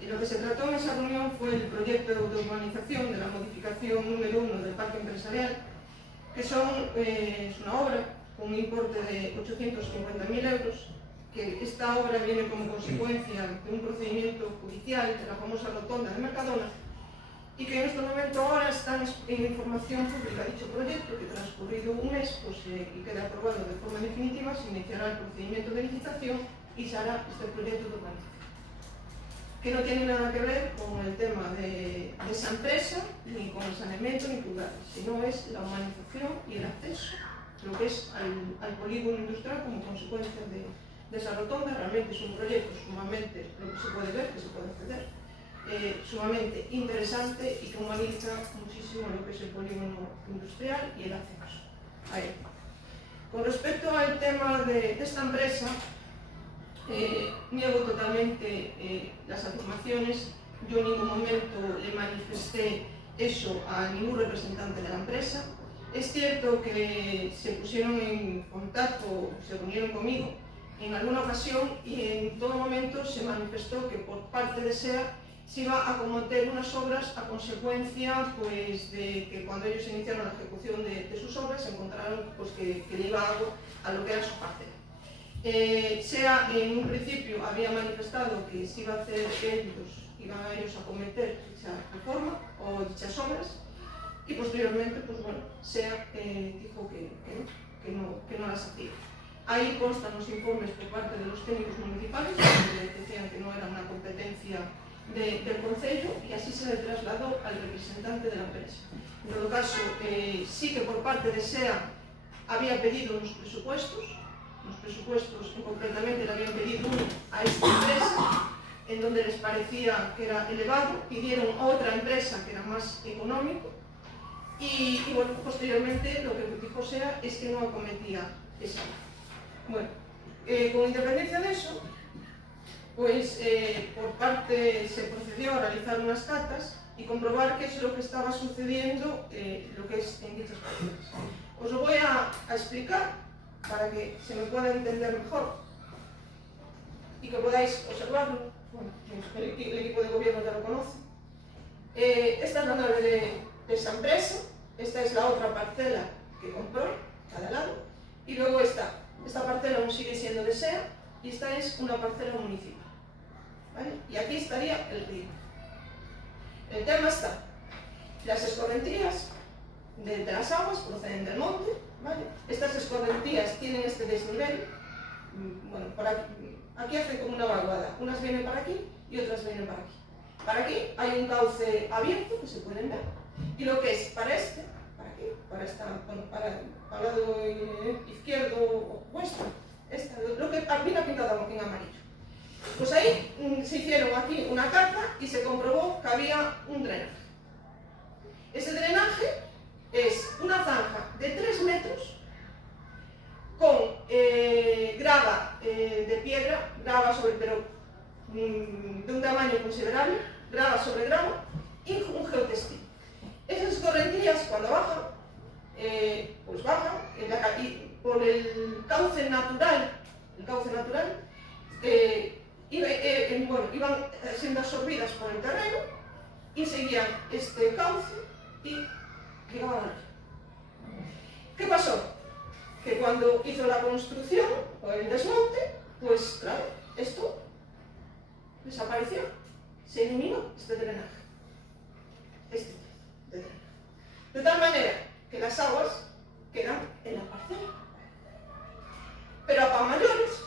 y lo que se trató en esa reunión fue el proyecto de urbanización de la modificación número 1 del Parque Empresarial, que es una obra con un importe de 850.000 euros, que esta obra viene como consecuencia de un procedimiento judicial de la famosa rotonda de Mercadona, y que en este momento ahora está en información pública dicho proyecto, que transcurrido un mes y queda aprobado de forma definitiva, se iniciará el procedimiento de licitación y se hará este proyecto de urbanización, que no tiene nada que ver con el tema de esa empresa, ni con el saneamiento, ni plural, sino es la humanización y el acceso, lo que es al polígono industrial como consecuencia de esa rotonda. Realmente es un proyecto sumamente, lo que se puede ver, que se puede acceder, sumamente interesante y que humaniza muchísimo lo que es el polígono industrial y el acceso a él. Con respecto al tema de esta empresa, niego totalmente las afirmaciones. Yo en ningún momento le manifesté eso a ningún representante de la empresa. Es cierto que se pusieron en contacto, se reunieron conmigo en alguna ocasión y en todo momento se manifestó que por parte de SEA se iba a acometer unas obras a consecuencia de que cuando ellos iniciaron la ejecución de sus obras se encontraron que le iba algo a lo que era su parcela. SEA en un principio había manifestado que se iba a hacer iban a ellos a acometer dicha reforma o dichas obras, y posteriormente SEA dijo que no las hacía. Ahí constan los informes por parte de los técnicos municipales, que decían que no era una competencia del Concello, y así se le trasladó al representante de la empresa. En todo caso, sí que por parte de SEA había pedido unos presupuestos concretamente le habían pedido uno a esta empresa, en donde les parecía que era elevado, pidieron a otra empresa que era más económico, y posteriormente lo que dijo SEA es que no acometía esa. Bueno, con independencia de eso, por parte se procedió a realizar unas catas y comprobar qué es lo que estaba sucediendo, lo que es en dichas parcelas. Os lo voy a explicar para que se me pueda entender mejor y que podáis observarlo. Bueno, el equipo de gobierno ya lo conoce. Esta es la nave de esa empresa, esta es la otra parcela que compró, cada lado, y luego esta parcela aún sigue siendo de SEA y esta es una parcela municipal, ¿vale? Y aquí estaría el río. El tema está, las escorrentías de las aguas proceden del monte, ¿vale? Estas escorrentías tienen este desnivel, bueno, aquí hacen como una vaguada, unas vienen para aquí y otras vienen para aquí. Para aquí hay un cauce abierto que se pueden ver, y lo que es para aquí, para el lado izquierdo opuesto, lo que viene pintado en amarillo. Pues ahí se hicieron aquí una carta y se comprobó que había un drenaje. Ese drenaje es una zanja de 3 metros con grava de piedra, pero de un tamaño considerable, grava sobre grava y un geotextil. Esas escorrentías cuando bajan, pues bajan por el cauce natural, iban siendo absorbidas por el terreno y seguían este cauce y llegaban al río. ¿Qué pasó? Que cuando hizo la construcción o el desmonte, pues claro, esto desapareció, se eliminó este drenaje. De tal manera que las aguas quedan en la parcela. Pero a mayores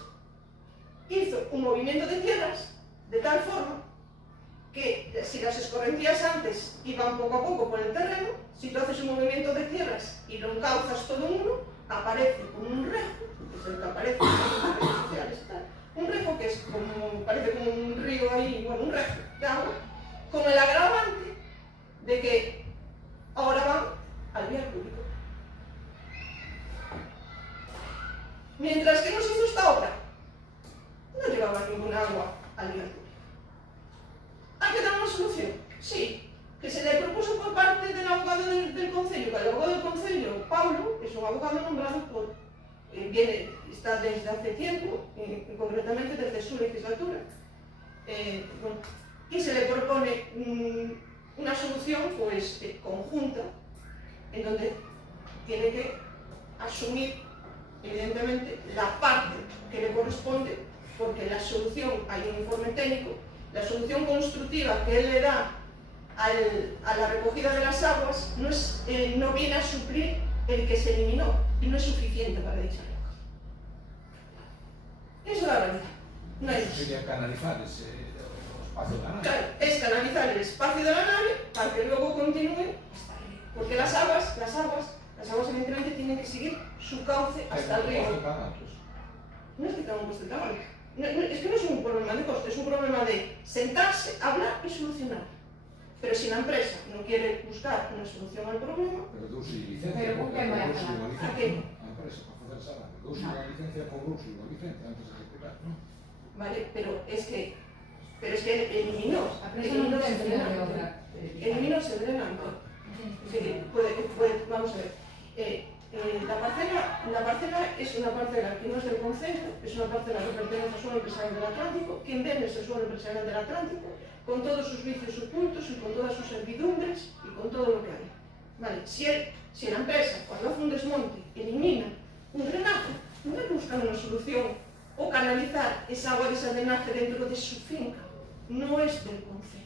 hizo un movimiento de tierras de tal forma que si las escorrentías antes iban poco a poco por el terreno, si tú haces un movimiento de tierras y lo encauzas todo uno, aparece como un rejo, que es el que aparece en las redes sociales, un rejo que es parece como un río ahí, bueno, un rejo de agua, con el agravante de que ahora van al vial público. Mientras que no se hizo esta obra, no llegaba ninguna agua al vial público. ¿Hay que dar una solución? Sí, que se le propuso por parte del abogado del Concello, que el abogado del Concello, Pablo, es un abogado nombrado está está desde hace tiempo, concretamente desde su legislatura, y se le propone una solución pues conjunta, en donde tiene que asumir evidentemente la parte que le corresponde, porque la solución, hay un informe técnico, la solución constructiva que él le da a la recogida de las aguas no viene a suplir el que se eliminó y no es suficiente para dicha roca. Eso es la verdad. No hay Eso sería canalizar ese espacio de la nave. Claro, es canalizar el espacio de la nave para que luego continúe hasta el río. Porque las aguas evidentemente tienen que seguir su cauce hasta el río. No es que tenga un coste tan alto. Es que no es un problema de coste, es un problema de sentarse, hablar y solucionar. Pero si la empresa no quiere buscar una solución al problema... Pero de uso y licencia. Pero ¿con qué voy a hablar? ¿A qué? A empresa, para hacer esa nave. De uso y la licencia por uso y la licencia antes de ejecutar, ¿no? Vale, pero es que eliminó ese drenante. Vamos a ver. La parcela es una parcela que no es del concello, es una parcela que pertenece al suelo empresarial del Atlántico, quien vende ese suelo empresarial del Atlántico, con todos sus vicios ocultos y con todas sus servidumbres y con todo lo que hay. Vale, si la empresa, cuando hace un desmonte, elimina un drenaje, no hay que buscar una solución o canalizar esa agua de ese drenaje dentro de su finca, no es del concello.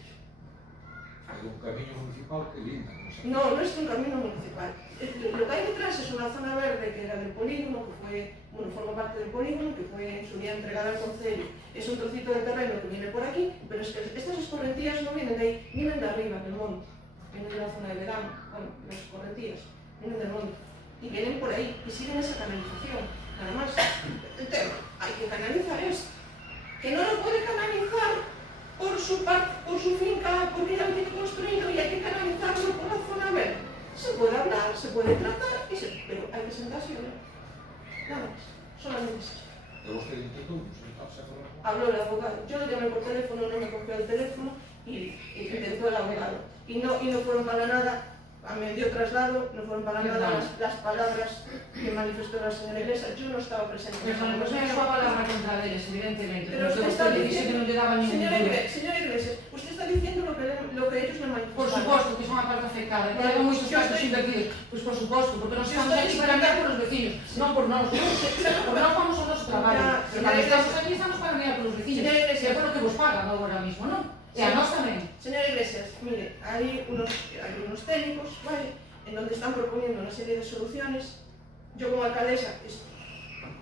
Hay un camino municipal que linda. No, no es un camino municipal. Lo que hay detrás es una zona verde que era del polígono, forma parte del polígono, que fue en su día entregada al concello. Es un trocito de terreno que viene por aquí, pero es que estas escorrentías no vienen de ahí, vienen de arriba, del monte. Vienen de la zona de verano, las escorrentías, vienen del monte. Y vienen por ahí, y siguen esa canalización. Nada más, el tema, hay que canalizar esto. Que no lo puede canalizar por su finca, porque ya lo tiene construido y hay que canalizarlo por la zona verde. Se puede hablar, se puede tratar, pero hay que sentarse y hablar. Nada más, solamente eso. Habló el abogado. Yo lo llamé por teléfono, no me cogió el teléfono y intentó el abogado. Y no fueron para nada, a medio traslado, no fueron para nada las palabras que manifestó la señora Iglesias. Yo no estaba presente. Pero no es una palabra contra ellos, evidentemente. Pero usted está diciendo, señora Iglesias, usted está diciendo lo que ellos le manifestaron. Por supuesto, que son a parte afectada, que hay muchos casos invertidos. Pues por supuesto, porque nos estamos aquí para mirar por los vecinos, no por nosotros, porque no vamos a nuestro trabajo. Pero cuando estamos aquí estamos para mirar por los vecinos, que é por lo que vos pagan agora mismo, non? E a nós tamén. Señora Iglesias, mire, hay unos técnicos, ¿vale?, en donde están proponiendo una serie de soluciones. Yo como alcaldesa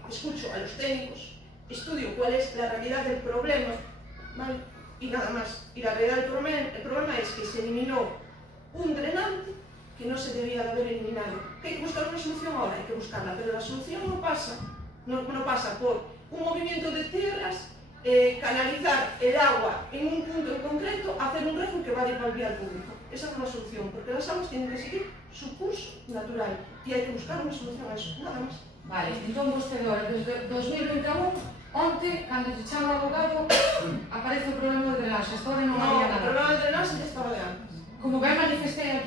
escucho a los técnicos, estudio cuál es la realidad del problema, ¿vale?, y nada más. Y la realidad del problema es que se eliminó un drenante que no se debía de haber eliminado. Que hay que buscar una solución ahora, hay que buscarla, pero la solución no pasa por un movimiento de tierras, canalizar el agua en un punto en concreto, hacer un rezo que vaya para el vía público. Esa es la solución, porque las aguas tienen que seguir su curso natural y hay que buscar una solución a eso, nada más. Vale, entón vostede ahora, desde 2021, onte, cando te chama o abogado, aparece o problema de drenaxe, hasta ahora non había nada. No, o problema de drenaxe ya estaba de antes. Como ben manifestei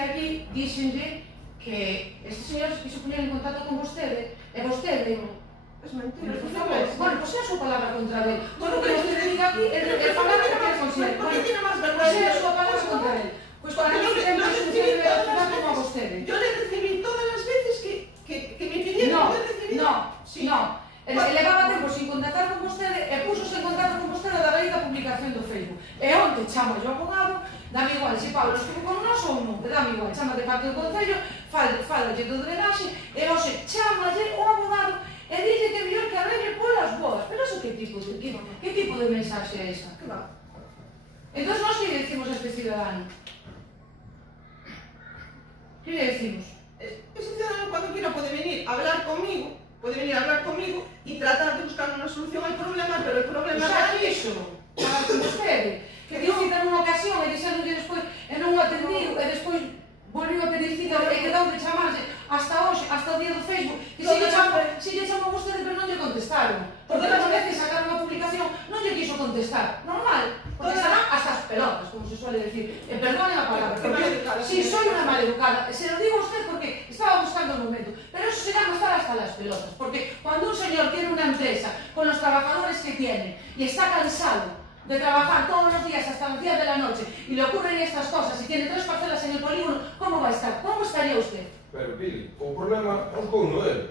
aquí, díxenlle que estes señores que se ponían en contacto con vostede, e vostede... Es mentira, por favor. Bueno, pues é a súa palabra contra él. Todo o que vostede diga aquí é palabra que non considera. ¿Por qué tiene más vergüenza? Pues é a súa palabra contra él. Pues para mí é máis función de la ciudad como a vostede. Yo le recibí todas las veces que me pidieron, No. Levaba tempo sin contactar con vostede e puxose en contacto con vostede da raíz da publicación do Facebook. E onte chama yo abogado, dame igual se Pablo estuvo con nós ou non, dame igual, chama de parte do concello, falalle do drenaxe e hoxe chamalle o abogado e dille que é mellor que arregle polas boas. Pero eso que tipo de mensaxe é esa? Que va? Entón nós que decimos a este ciudadano? Que le decimos? Ese ciudadano cuando quiera puede venir a hablar conmigo y tratar de buscar una solución al problema, pero el problema é iso, para con vostede, que dio cita nunha ocasión e dixeronlle despois e non o atendiu e despois volviu a pedir cita e quedou de chamarse hasta hoxe, hasta o día do Facebook, que se lle chamou vostede pero non lle contestaron, porque todas as veces sacaron a publicación non lle quiso contestar, normal, porque estarán hasta as pelotas, como se suele decir, e perdonen a palabra, porque si soy unha maleducada, se lo digo a usted porque está estaba buscando el momento. Pero eso se llama estar hasta las pelotas, porque cuando un señor tiene una empresa con los trabajadores que tiene y está cansado de trabajar todos los días hasta las 10 de la noche y le ocurren estas cosas y tiene 3 parcelas en el polígono, ¿cómo va a estar? ¿Cómo estaría usted? Pero, Pili, o problema é un couno dele.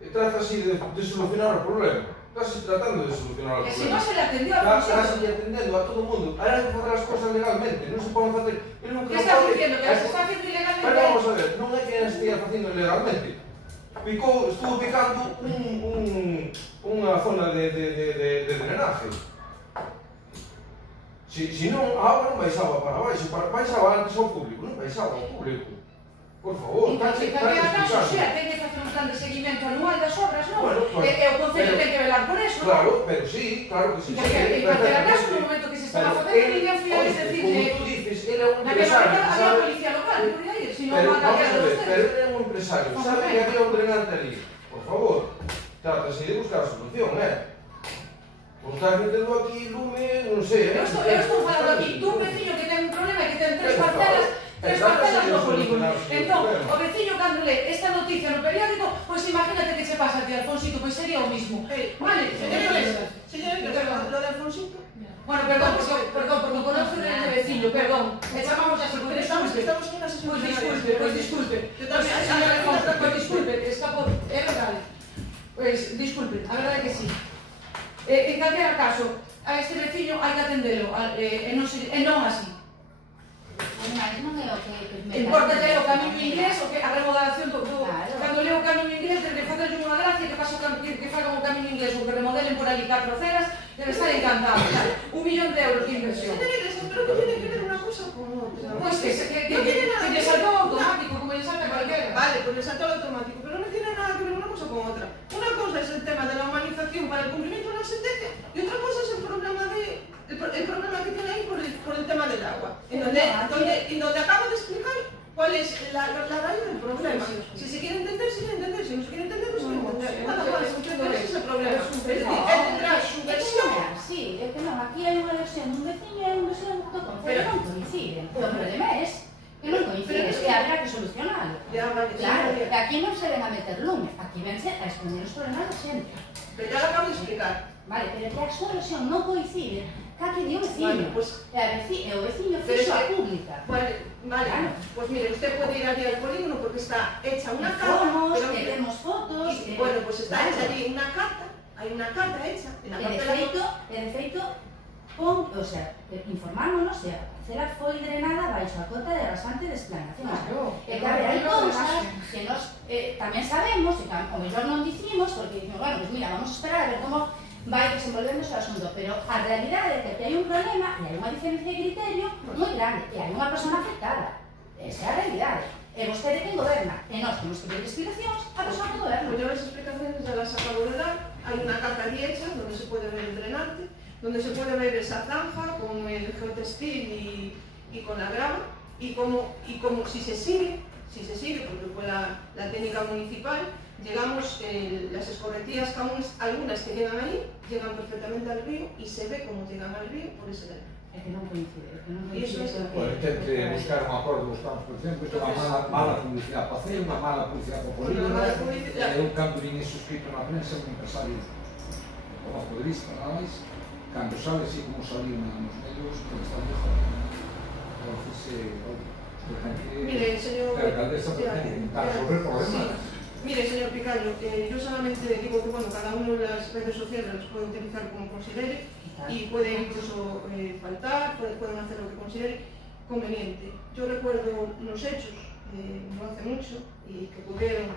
E trata así de solucionar o problema. Estás tratando de solucionar o Que problema. si no se le atendió a Estás atendendo a todo o mundo. Ahora hai que facer as cosas legalmente. Non se poden facer... ¿Qué estás diciendo? ¿Que se está haciendo ilegalmente? Pero vamos a ver, non é que as estea facendo ilegalmente. Estuvo picando unha zona de drenaje. Si non, a auga non baixaba para baixo, baixaba antes ao público, non baixaba ao público. Por favor, Entón, se calquera caso, xa, ten que facer un plan de seguimento anual das obras, non? Bueno, pues, E o Concello ten que velar por eso, non? Claro, pero sí, claro que sí. En calquera caso, no momento que se estaba facendo, ninguén fía a decirle... Como tú dices, ele é un Na que empresario, había sabe? policía local, que podía ir, si non Pero van a vamos calquera a de ver, pero ustedes. ele é un empresario, sabe que había un drenante ali. Por favor, trátase de buscar a solución, Pues estás metendo aquí lume, non sei, Eu estou falando aquí dun veciño que ten un problema e que ten 3 parcelas no polígono. Entón, o veciño cando lee esta noticia no periódico, pois imagínate que se pasa a ti, Alfonsito, pois sería o mismo. Vale, Señorita, lo de Alfonsito. Bueno, perdón, porque conozco de veciño, perdón. Le chamamos así, porque Estamos en una sesión. Pois disculpe. Señora Alfonso, pois disculpe, que está por... É verdade. Pois disculpe, a verdade é que sí. En calquera caso, a este veciño hai que atendelo, e non así. Non é o que... Importa ler o camiño inglés, o que a remodelación do... Cando leo o camiño inglés, debe facerlle unha gracia que fagan o camiño inglés ou que remodelen por ali 4 ceras, debe estar encantado. 1 millón de euros de inversión. Señorita, pero que tiene que ver una cosa con otra. Pois que le saltó automático, como le salta a cualquiera. Vale, pues le saltó el automático, pero no tiene nada que ver una cosa con otra. Una cosa es el tema de la humanización para el cumplimiento de la sentencia y otra cosa es el problema que tiene ahí por el tema del agua. En donde acabo de explicar cuál es la raíz del problema. Si se quiere entender, se quiere entender. Si no se quiere entender, no se quiere entender. Nada más, ese es el problema. Es decir, él tendrá su versión. Sí, é que non, aquí hai unha versión dun veciño e unha versión do Concello non coinciden. O problema é que non coinciden, que habrá que solucionarlo. Claro, que aquí non se ven a meter lume, aquí vense a exponer os problemas da xente. Pero ya lo acabo de explicar. Vale, pero que a súa versión non coincide, que di o veciño. E o veciño fixo a pública. Vale, pues mire, usted puede ir allí al polígono porque está hecha una carta. Tenemos fotos. Bueno, pues está hecha allí una carta. Hay una carta hecha. De feito, informámonos de a parcela foi drenada baixo a cota de rasante de explanación. E que hai cousas que nos tamén sabemos, e o mellor non dicimos, porque dicimos, bueno, pues mira, vamos a esperar a ver como vai desenvolvendo o asunto, pero a realidade é que hai un problema e hai unha diferencia de criterio moi grande e hai unha persona afectada. Esa é a realidade. E vostede quen goberna. E nós temos que pedir explicacións a persona que goberna. Pues yo las explicaciones ya las acabo de dar. Hay una carta allí hecha donde se puede ver el drenante, donde se puede ver esa zanja con el geotextil y con la grava y como si se sigue, porque fue la técnica municipal, llegamos, las escorrentías, algunas que llegan ahí, llegan perfectamente al río y se ve cómo llegan al río por ese lado. É que non coincide, Y eso es Bueno, intente buscar un acordo dos campos, por exemplo, isto é unha mala publicidade para hacer, unha mala publicidade para polígono, é un cando viñe suscrito na prensa, un empresario como poderista, nada máis, cando sale así como saliu nos medios, que está mejor. Entonces, mire, señor... Que a alcaldesa pretende intentar resolver problemas. Mire, señor Picayo, yo solamente digo que bueno, cada uno de las redes sociales las puede utilizar como considere y puede incluso faltar, pueden hacer lo que considere conveniente. Yo recuerdo unos hechos, no hace mucho, y que ocurrieron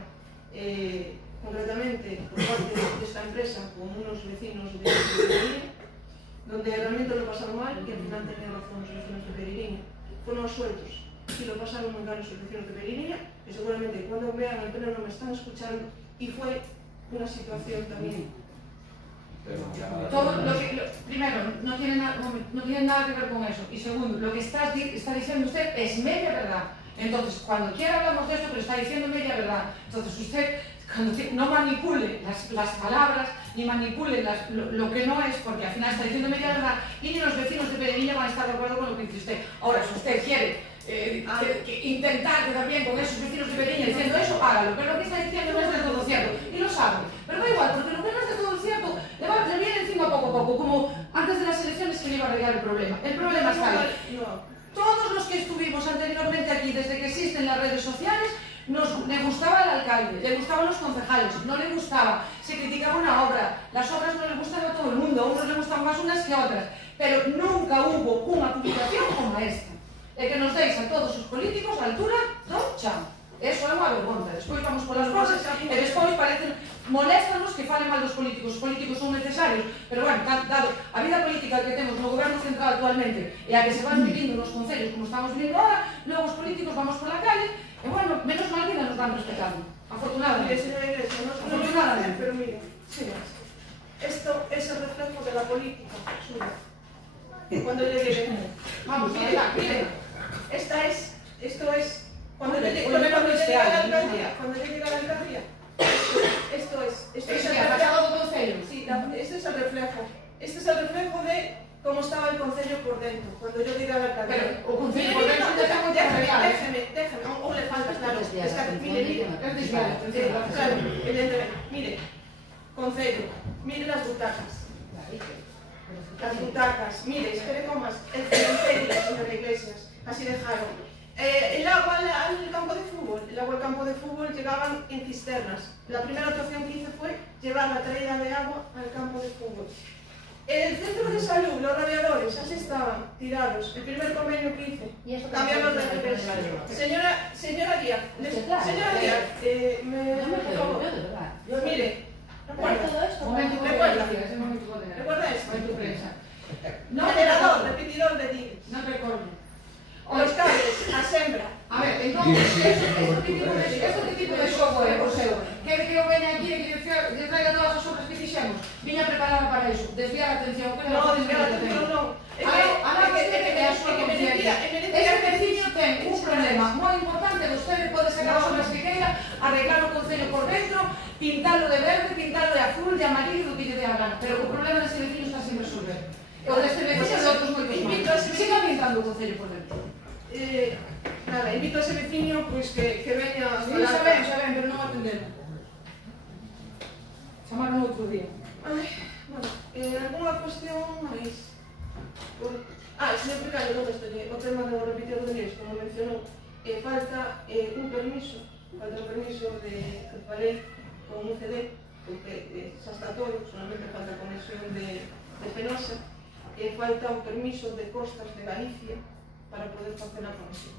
concretamente por parte de esta empresa con unos vecinos de Pereiriña, donde realmente lo pasaron mal y al final tenían razón los vecinos de Pereiriña. Fueron sueltos y lo pasaron muy mal los vecinos de Pereiriña, que seguramente cuando vean el pleno me están escuchando, y fue una situación también. Primero, no tiene nada que ver con eso. Y segundo, lo que está diciendo usted es media verdad. Entonces, cuando quiera hablamos de esto, pero está diciendo media verdad. Entonces, usted no manipule las palabras, ni manipule lo que no es, porque al final está diciendo media verdad, y ni los vecinos de Pereiriña van a estar de acuerdo con lo que dice usted. Ahora, si usted quiere intentar quedar bien con esos vecinos de Beriña diciendo eso, hágalo, pero lo que está diciendo no es de todo cierto, y lo sabe. Pero da igual, porque lo que no es de todo cierto le viene encima poco a poco, como antes de las elecciones que le iba a arreglar el problema. El problema está ahí. Todos los que estuvimos anteriormente aquí, desde que existen las redes sociales, le gustaba al alcalde, le gustaban los concejales, no le gustaba, se criticaba una obra, las obras no le gustan a todo el mundo, a unos le gustan más unas que otras, pero nunca hubo unha publicación como esta, de que nos deis a todos os políticos a altura do chão. Eso é unha vergonza. Despois vamos polas cosas e despois parecen moléstanos que falen mal dos políticos. Os políticos son necesarios, pero bueno, dado a vida política que temos no goberno central actualmente e a que se van vivindo nos concellos como estamos vivindo ahora, logo os políticos vamos pola calle e bueno, menos mal que nos van respetando, afortunadamente. Afortunadamente. Pero mire, esto es el reflejo de la política suya. Cuando llegue, vamos, mire, esto es cuando yo llegue a la alcaldía, esto es el reflejo. Este es el reflejo de cómo estaba el concello por dentro, cuando yo llegué a la alcaldía. Pero o concello por dentro déjeme, aún le falta, claro. Mire, claro, evidentemente. Mire, concello, mire las butacas. Las butacas, mire, espere comas, el cementerio, señora Iglesias, así dejaron. El agua al campo de fútbol, llegaban en cisternas. La primera actuación que hice fue llevar la traída de agua al campo de fútbol. El centro de salud, los radiadores, así estaban, tirados. El primer convenio que hice, cambiar los radiadores. Señora Díaz, por favor, mire, recuerda esto. No, generador, repetidor de Tigres. No recuerdo. Los cables, a sembra. A ver, entonces, este tipo de software, o sea, que eu veña aquí e que lle traiga todas as obras que fixemos, viña preparada para iso, desviar a atención. No, desviar a atención non. Ese veciño ten un problema moi importante, vostede pode sacar as obras que queira, arreglar o concello por dentro, pintalo de verde, pintalo de azul, de amarillo, do que lle dé a gana, pero o problema dese veciño está sin resolver. O deste veciño de outros moitos máis. Siga pintando o concello por dentro. Nada, invito a ese veciño que veña a falar. Xa ven, pero non atenderon. Chamaron outro día. Bueno, alguna cuestión máis? Señor Precario, non estou o tema do repetidores, como mencionou, falta un permiso que farei con un CD, porque xa está todo, solamente falta a conexión de Fenosa, falta un permiso de Costas de Galicia para poder facer a conexión.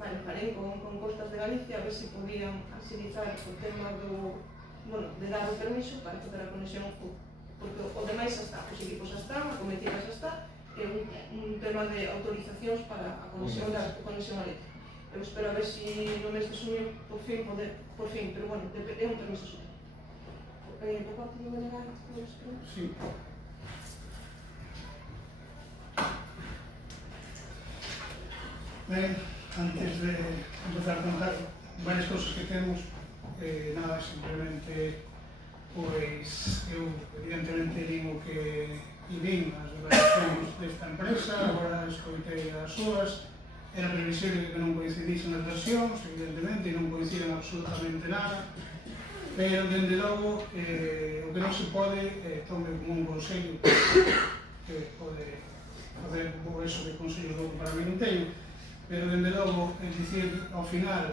Vale, farei con Costas de Galicia a ver se podían agilizar o tema de dar o permiso para facer a conexión, porque o demais xa está, os equipos xa están, a cometida xa está, é un tema de autorizacións para a conexión eléctrica. Eu espero a ver se no mes de xunio por fin, pero bueno, é un permiso suyo. Por parte do delegado, sí. Ben, antes de empezar a contar varias cousas que temos, nada, simplemente, pois, eu evidentemente digo que vin as declaracións desta empresa, agora escoitei as súas, era previsible que non coincidisen as versións, evidentemente, e non coinciden absolutamente nada, pero, dende logo, o que non se pode, tome como un consello, que pode facer un pouco eso de consello logo para mí non teño, pero, dende logo, é dicir, ao final,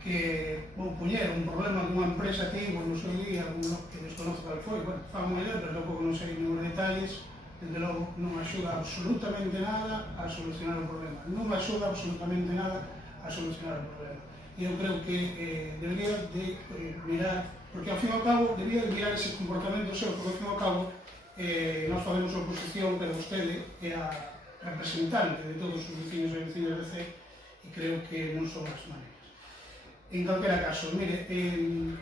que vou poñer un problema cunha empresa que no seu día, que desconozco cal foi, bueno, fa moi ben, pero tampouco non sei nos detalles, dende logo non axuda absolutamente nada a solucionar o problema. Non axuda absolutamente nada a solucionar o problema. E eu creo que debería de mirar, porque ao fin e ao cabo debería de mirar ese comportamento seu, porque ao fin e ao cabo nós facemos oposición, pero vostede é a representante de todos os vecinos e vecinas de C, e creo que non son as maneiras. En calquera caso, mire, en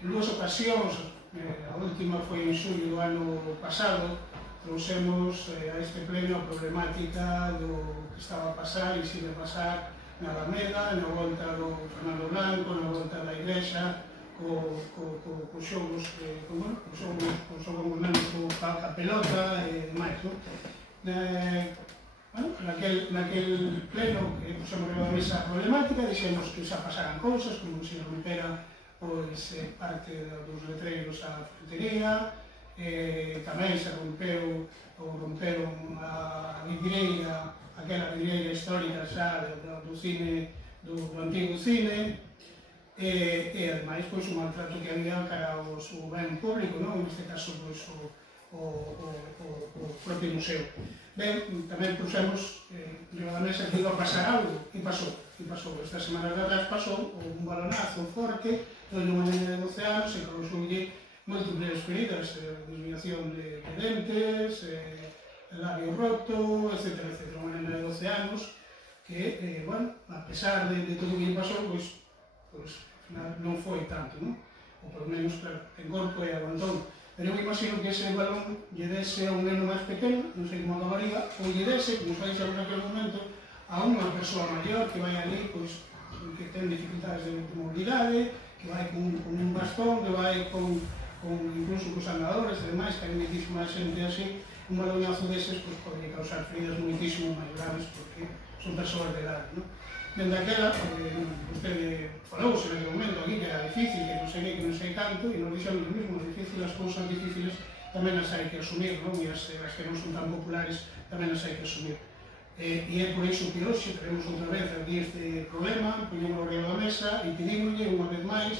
dúas ocasións, a última foi en xulio do ano pasado, trouxemos a este pleno a problemática do que estaba a pasar e sigue a pasar na Alameda, na volta do Fernando Blanco, na volta da Igrexa, cos xogos, cos nenos, a pelota e demais, non? naquel pleno que puxemos riba da mesa problemática, dixemos que xa pasaran cousas, como se rompera parte dos letreiros á frutería, tamén se romperon a vidreira, aquela vidreira histórica xa do cine, do antigo cine, e ademais o maltrato que había cara ao ben público, neste caso o propio museo. Ben, tamén puxemos riba da mesa que iba a pasar algo, e pasou. Esta semana de atrás pasou un balonazo forte, donde unha nena de 12 anos e causoulle múltiples feridas, desviación de dentes, labio roto, etc. Unha nena de 12 anos que, bueno, a pesar de todo o que lle pasou, pois, ao final non foi tanto, non? Ou, por menos, claro, en corpo e aguantou. Pero eu imagino que ese balón lle dese a un neno máis pequeno, non sei como acabaría, ou lle dese, como fai xa naquele momento, a unha persoa maior que vai ali, pois, que ten dificultades de mobilidade, que vai con un bastón, que vai incluso cos andadores e demais, que hai moitísima xente así, un balonazo deses pois, podría causar feridas moitísimo máis graves, porque son persoas de edade, non? Dende aquela, vostede falouse neste momento aquí que era difícil, que non sei canto, e nos dixemos o mismo, difícil, as cousas difíciles tamén as hai que asumir, non? E as que non son tan populares tamén as hai que asumir. E é por iso que hoxe traemos outra vez aquí este problema, poñemos arriba da mesa e pedimoslle unha vez máis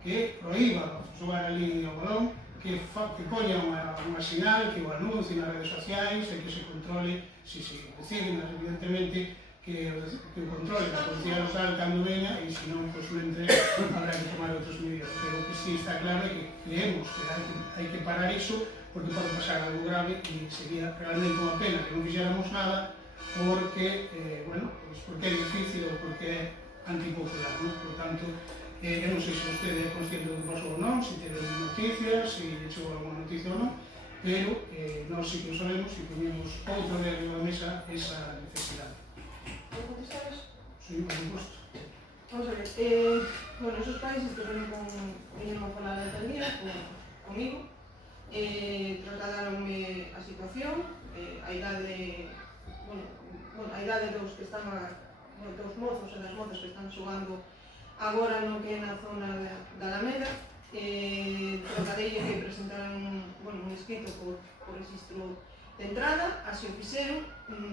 que proíba xogar ali ao balón, que poña unha sinal, que o anuncie nas redes sociais e que se controle, se deciden, evidentemente, que o controle da policía local cando veña e se non, posiblemente habrá que tomar outras medidas. Pero que sí está claro que creemos que hai que parar iso porque pode pasar algo grave e sería realmente unha pena que non fixéramos nada porque, bueno, porque é difícil ou porque é antipopular, non? Por tanto, eu non sei se vostede é consciente do que pasou ou non, se teve noticias, se lle chegou alguna noticia ou non, pero nós sí que o sabemos e poñemos outra vez na mesa esa necesidade. ¿Puedo contestar eso? Sí, por supuesto. Vamos a ver, bueno, esos países que vinieron a falar de día comigo, trasladaronme a situación, a idade, a idade dos que están, dos mozos e das mozas que están xogando agora no que é na zona da Alameda, tratarei que presentaran un escrito por registro de entrada, así o fixeron,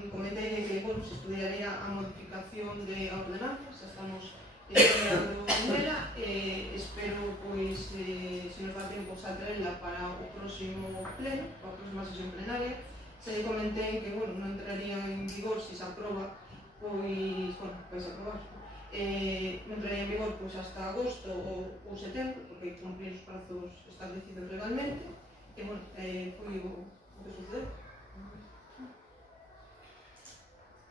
comentei que se estudiaría a modificación de ordenanza, xa estamos estudiando nela, espero, pois, se nos dá tempo saltarela para o próximo pleno, para a próxima sesión plenaria. Se lle comentei que, non entraría en vigor se se aproba, pois, vai se aprobar, non entraría en vigor pois hasta agosto ou setembro, porque hai que cumprir os prazos establecidos legalmente, e, foi o que sucedeu.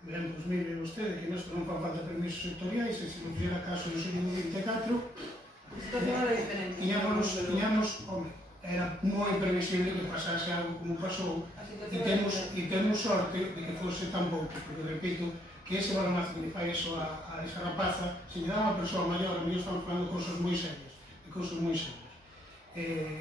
Ben, pois mire vostede que nesto non fan falta permisos sectoriais e se non fixera caso do segundo 24 a situación era diferente. Tiñamos, era moi previsible que pasase algo como pasou e temos sorte de que fose tan pouco, porque repito que ese balonazo que le fai eso a esa rapaza, se lle dá unha persoa maior, a mellor estamos falando de cousas moi serias,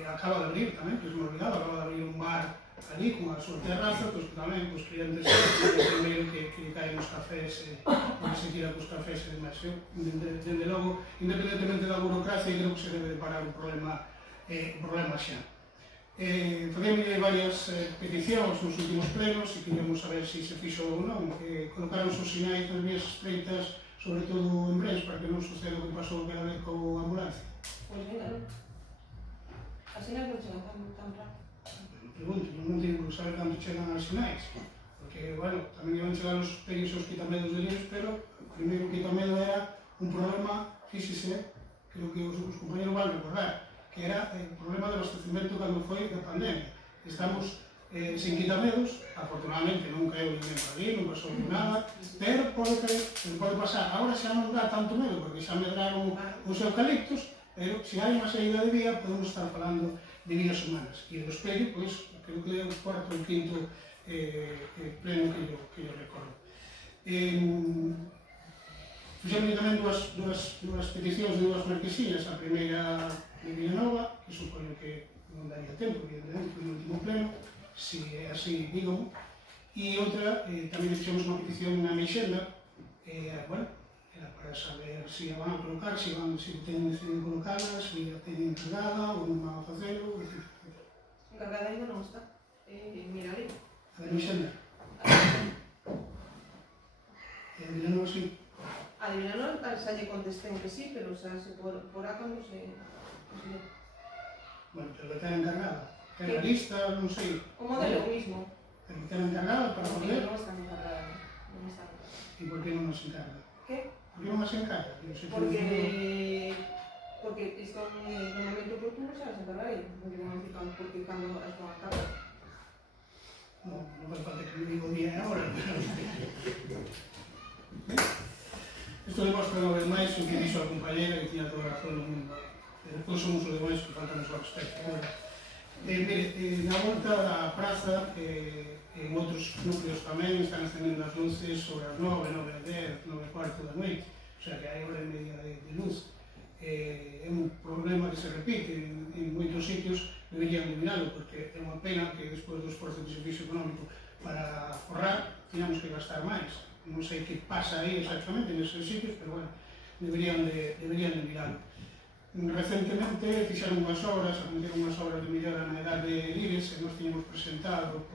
acaba de abrir tamén, que es moi olvidado, acaba de abrir un bar ali con a súa terraza, pois tamén os clientes primeiro que caen os cafés e se tira cos cafés e demais. Dende logo, independentemente da burocracia, creo que se debe de parar o problema xa. Facemos varias peticións nos últimos plenos e queríamos saber se se fixo ou non. Colocaron os sinais nas vías estreitas, sobre todo en Brens, para que non suceda o que pasou aquela vez coa ambulancia. Pois mira, non. As sinais non chegan tan rápido. Pregunto, non digo saber canto chegan as sinais, porque, tamén iban chegar os pequenos quitamedos de líneas, pero o primeiro quitamedo era un problema, fíxese, creo que os compañeros van recordar, que era o problema de abastecimento cando foi da pandemia. Estamos sen quitamedos, afortunadamente non caeu ninguén por ali, non pasou nada, pero pode pasar. Agora xa non dá tanto medo, porque xa medraron os eucaliptos, pero se hai unha saída de vía, podemos estar falando de vías humanas. E o espello, pois, creo que é o cuarto ou quinto pleno que yo recordo. Fixemos tamén dúas peticións de dúas marquesinas, a primeira de Villanova, que supoño que non daría tempo, evidentemente, no último pleno, se é así, dígamo, E outra, tamén fixemos unha petición na Meixenda, bueno, era para saber se a van a colocar, se teñen decidido colocarla, se a teñen encargada ou non van a facelo, etc. Encargada ainda non está. Mirarei. A de Meixenda. E a Vilanova sí. A de Vilanova xa lle contestei que sí, pero xa se porá cando se... Bueno, pero que ten encargada. Ten a lista, non sei. O modelo mismo. Pero ten encargada para poder. Non está encargada. Non está encargada. E por que non nos encarga? Que? Por que non nos encarga? Porque isto no momento oportuno xa se encargarei. Non digo non citando porque cando está a carga. Non fai falta que me digo día e hora. Isto demostra unha vez máis o que dixo a compañera que tiña toda a razón do mundo. Depois somos os demais que faltamos ao respecto. Mire, na volta da praza, en outros núcleos tamén están encendendo as luces sobre as 9, 9:10, 9:15 da noite, o sea que hai hora e media de luz. É un problema que se repite en moitos sitios, deberían dominalo, porque é unha pena que despois do esforzo que se fixo económico para forrar, teníamos que gastar máis. Non sei que pasa aí exactamente neses sitios, pero bueno, deberían de miralo. Recentemente fixeron unhas obras, aconteceron unhas obras de mellora na edade de Lires, e nos tiñamos presentado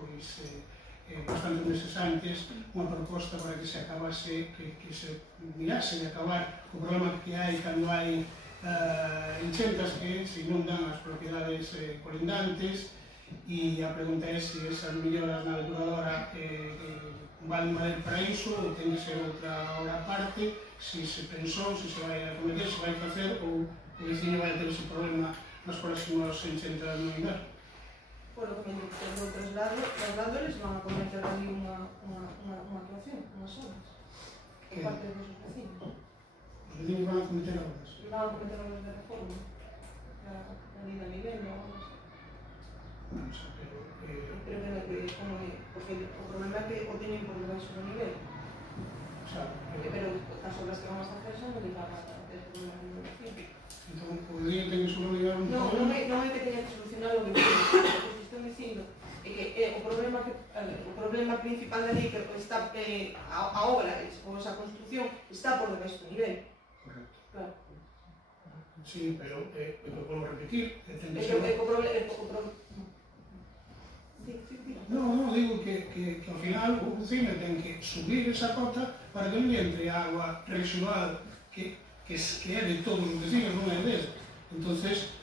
bastantes meses antes unha proposta para que se acabase, que se mirase de acabar o problema que hai cando hai enchentas que se inundan as propiedades colindantes, e a pregunta é se esas melloras na depuradora van valer para iso ou ten que ser outra obra aparte, se se pensou, se se vai acometer, se vai facer ou o veciño vai ter ese problema nas próximas enchentas no inverno. Por lo que me dice do traslado, eles van a cometer ali unha actuación, unhas obras, por parte dos vecinos. Os vecinos van a cometer obras? Van a cometer obras de reforma, ali da vivenda ou algo así. Non sei, pero porque o problema é que o teñen por debaixo do nivel. Pero as obras que vamos a facer son de para ter problemas de iluminación. Entón, o día ten que solucionar un problema? Non é que teña que solucionar o que estou dicindo é que o problema principal da lei que está a obra ou esa construcción está por debaixo do nivel. Correcto. Claro. Sí, pero volvo a repetir, ten que ser... Non, digo que ao final o vecino ten que subir esa cota para que non entre agua residual que é de todos os vecinos, non é deles. Entonces,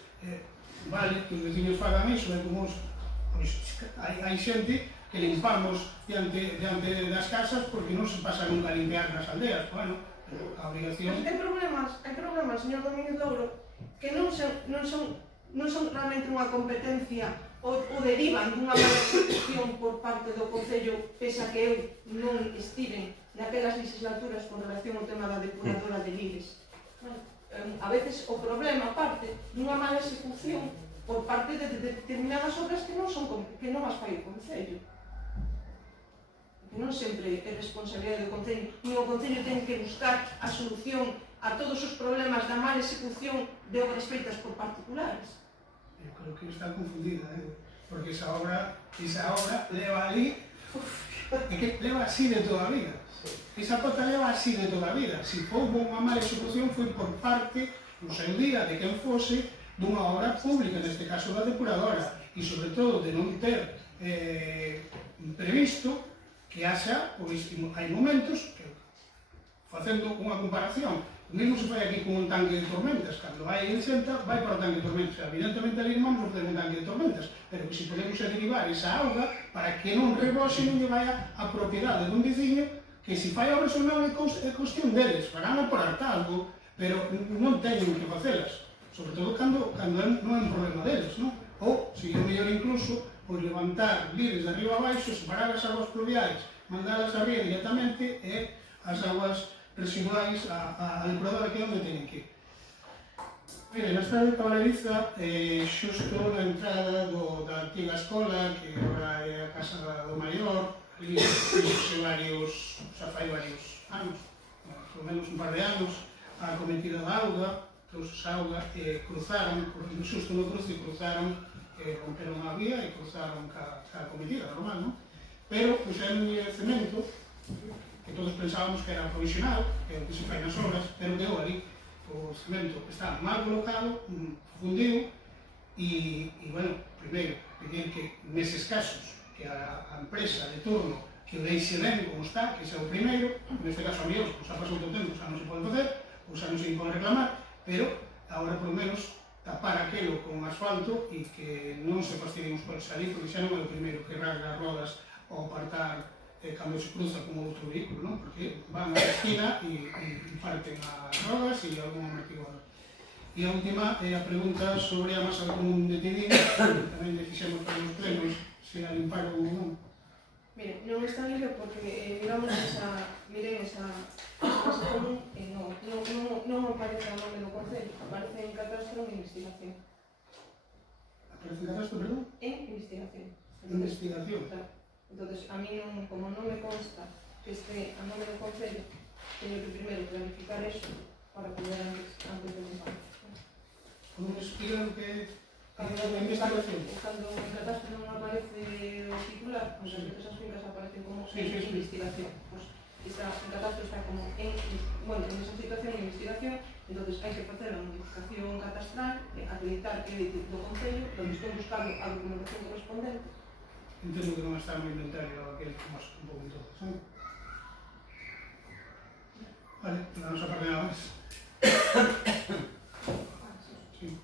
vale que os vecinos fagan iso, é como hai xente que limpamos diante das casas porque non se pasa nunca a limpiar nas aldeas. Bueno, a obligación... Hai problemas, señor Domínguez Louro, que non son realmente unha competencia ou derivan dunha mala execución por parte do Concello, pese a que eu non estiven naquelas legislaturas con relación ao tema da depuradora de Lires. A veces o problema parte dunha mala execución por parte de determinadas obras que non as fai o Concello. Que non sempre é responsabilidade do Concello, nin o Concello ten que buscar a solución a todos os problemas da mala execución de obras feitas por particulares. Eu creo que está confundida, porque esa obra leva ali, é que leva así de toda a vida. Esa cota leva así de toda a vida. Se houve unha mala execución foi por parte, no seu día, de quen fose, dunha obra pública, neste caso da depuradora, e sobre todo de non ter previsto que haxa, pois hai momentos que, facendo unha comparación, o mesmo se fai aquí con un tanque de tormentas, cando hai enchenta, vai para o tanque de tormentas. Evidentemente ali non vamos facer un tanque de tormentas, pero que se podemos derivar esa auga para que non rebose, non lle vaya a propiedade dun veciño, que se fai obras ou non é cuestión deles, farán por hartazgo, pero non teñen que facelas, sobre todo cando non é un problema deles, non? Ou, se é mellor incluso, pois levantar Lires de arriba a baixo, separar as aguas pluviais, mandalas a ría directamente e as aguas residuais a depuradora que é onde teñen que ir. Mire, na estrada de Cabaleriza, xusto na entrada da antiga escola, que agora é a casa do maior, ali xa fai varios anos, polo menos un par de anos, a cometida da auga, trouxe auga e cruzaron, xusto no cruce cruzaron, romperon a vía e cruzaron ca cometida, normal, non? pero puxeron cemento, que todos pensábamos que era provisional, que é o que se fai nas obras, pero quedou ali. O cemento está mal colocado, fundido, e, bueno, primeiro, pedir que neses casos, que a empresa de turno que o deixe ben como está, que ese é o primeiro, neste caso a mellor, xa pasou o tempo, xa non se pode facer, ou xa non se pode reclamar, pero agora, por lo menos, tapar aquelo con asfalto e que non se fastidien os coches ali, porque xa non é o primeiro que rasga as rodas ou apartar cando se cruza con outro vehículo, non? Porque van a la esquina e parten as rodas e algún amortiguador. E a última é a pregunta sobre a masa común de Tidín, tamén le fixemos para os plenos, se a limparon ou non. Mire, non está libre porque miramos miren esa masa común e non aparece o nome do concello, aparece en catastro en investigación. Aparece en catastro, perdón? En investigación. Investigación. Claro. Entón, a mí, como non me consta que esté a nome do concello, teño que primeiro clarificar eso para poder antes de limpar. Como me explica o que é a investigación? Cando en catastro non aparece o titular, pues esas fincas aparecen como en investigación. Pues en catastro está como en esa situación de investigación, entonces hai que facer a modificación catastral, acreditar que é do concello, donde estou buscando a documentación correspondente. Entendo que non está no inventario aquel que mos un pouco en todo, sabe? Vale, na nosa parte nada máis. Sí.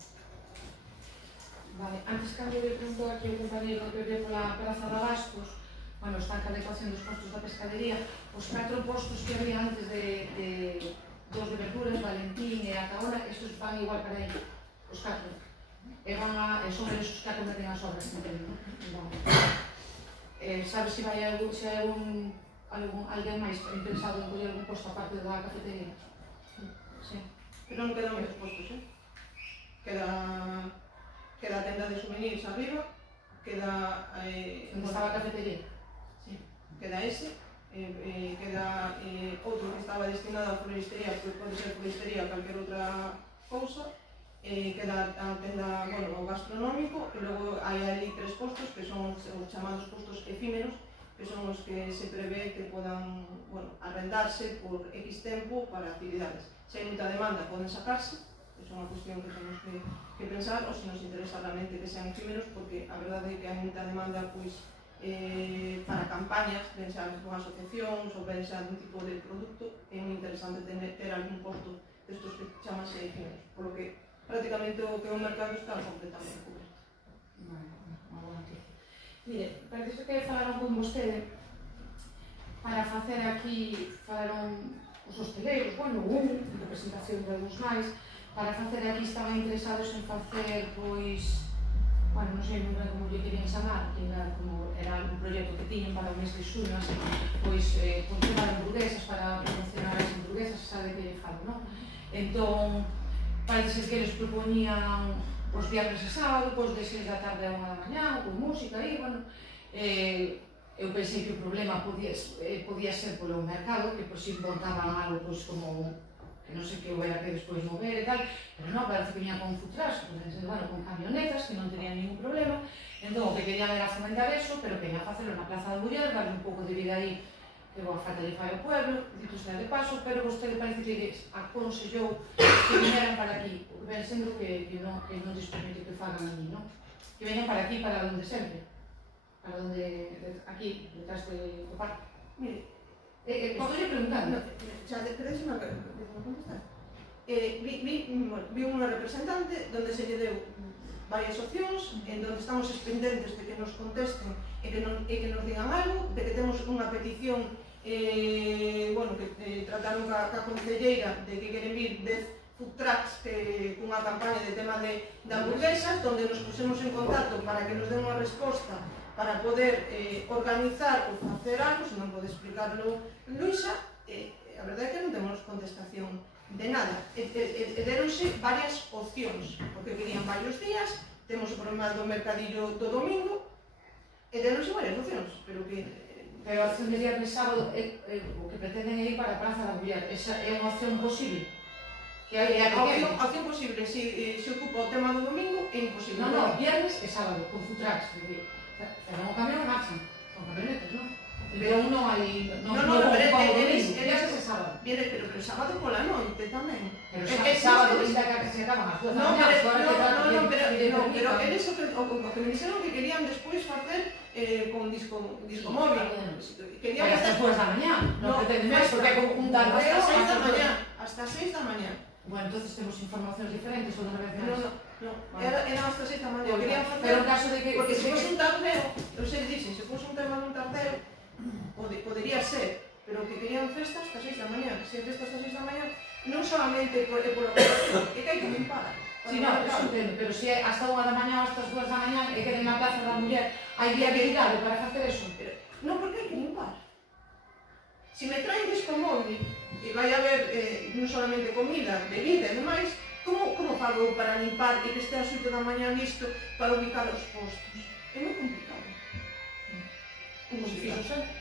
Vale, antes cando le preguntou aquí o compañero que ve pola Praza de Abastos, bueno, está a adecuación dos postos da pescadería, os 4 postos que había antes de dos de verduras, Valentín e a Caona, estos van igual para aí, os 4. E son eles os que acometen as obras, entendo, non? Sabes se hai alguén máis interesado en coller algún posto aparte da cafetería? Sí. Pero non quedan moitos postos, Queda a tenda de souvenirs arriba, queda... Onde estaba a cafetería? Sí. Queda ese, queda outro que estaba destinado a floristería, que pode ser floristería ou calquer outra cousa, queda a tenda, o gastronómico, e logo hai ali 3 postos que son os chamados postos efímeros, que son os que se prevé que podan arrendarse por X tempo para actividades. Se hai moita demanda, poden sacarse, é unha cuestión que temos que pensar, ou se nos interesa realmente que sean efímeros, porque a verdade é que hai moita demanda para campañas, ben xa con asociacións ou ben xa dun tipo de produto, é moi interesante ter algún posto destos que chamase efímeros, polo que prácticamente o que o mercado está completamente coberto. Unha boa noticia. Mire, parece que falaron con vostede para facer aquí, falaron os hosteleiros, en representación de algúns máis, para facer aquí estaban interesados en facer, non sei moi ben como lle querían chamar, que era un proxecto que tiñen para o mes de xuño, así, con tema de hamburguesas, para promocionar as hamburguesas, sabe que lle falo, non? Entón, parece ser que eles propoñían viernes e sábado, de 6 da tarde a 1 da mañá, con música aí, eu pensei que o problema podía ser polo mercado, que se importaban algo como que non sei que houbera que despois mover e tal, pero non, parece que viña con food trucks, con camionetas, que non tenían ningún problema, entón o que querían era fomentar eso, pero querían facelo na Plaza da Muller, darle un pouco de vida aí, que boa falta lle fai ao pueblo, dito sea de paso, pero vostede parece que lles aconsellou que vinieran para aquí, o que ven sendo que non lles permite que fagan allí, non? Que veñan para aquí, para onde sempre, para onde, aquí, detrás do parque. Mire, podo lle preguntando? Xa, queres unha contestar? Vi unha representante onde se lle deu varias opcións, en donde estamos pendentes de que nos contesten e que nos digan algo, de que temos unha petición que trataron ca concelleira de que queren vir 10 food trucks cunha campaña de tema de hamburguesas, onde nos pusemos en contacto para que nos den unha resposta para poder organizar ou facer algo, se non pode explicarlo Luisa, a verdade é que non temos contestación de nada. Deronse varias opcións, porque querían varios días, temos o problema do mercadillo do domingo, e deronse varias opcións, pero que... Pero a opción de viernes sábado, o que pretenden ir para a Praza da Muller, esa é unha opción posible? A opción posible, se ocupa o tema do domingo, é imposible. Non, viernes e sábado, con food trucks, pero o camión marchan, con camionetas, non? Pero non hai... No, pero eles ese sábado. Viene, pero sábado pola noite tamén. Pero sábado ainda que se acaban as 2 da mañá. Pero eles o que me dixeron que querían despois facer con disco móvil. Querían hasta as 2 da mañá. Non pretende máis, porque é un tardeo hasta 6 da mañá. Bueno, entonces temos informacións diferentes outra vez máis. No, era hasta 6 da mañá. Querían facer... Pero en caso de que... Porque se fose un tardeo, eu sei dixen, se fose un tema dun tardeo, podería ser, pero que querían festa hasta 6 da mañá. Se festa hasta 6 da mañá, non solamente por a operación, é que hai que limpar. Si, non, eso entendo, pero se é hasta 1 da mañá ou hasta as 2 da mañá e que na Plaza da Muller hai viabilidade para facer eso. Non, porque hai que limpar. Se me traen disco móvil e vai haber non solamente comida, bebida e demais, como fago para limpar e que este ás 8 da mañá listo para ubicar os postos? É moi complicado. Como se fixo sempre.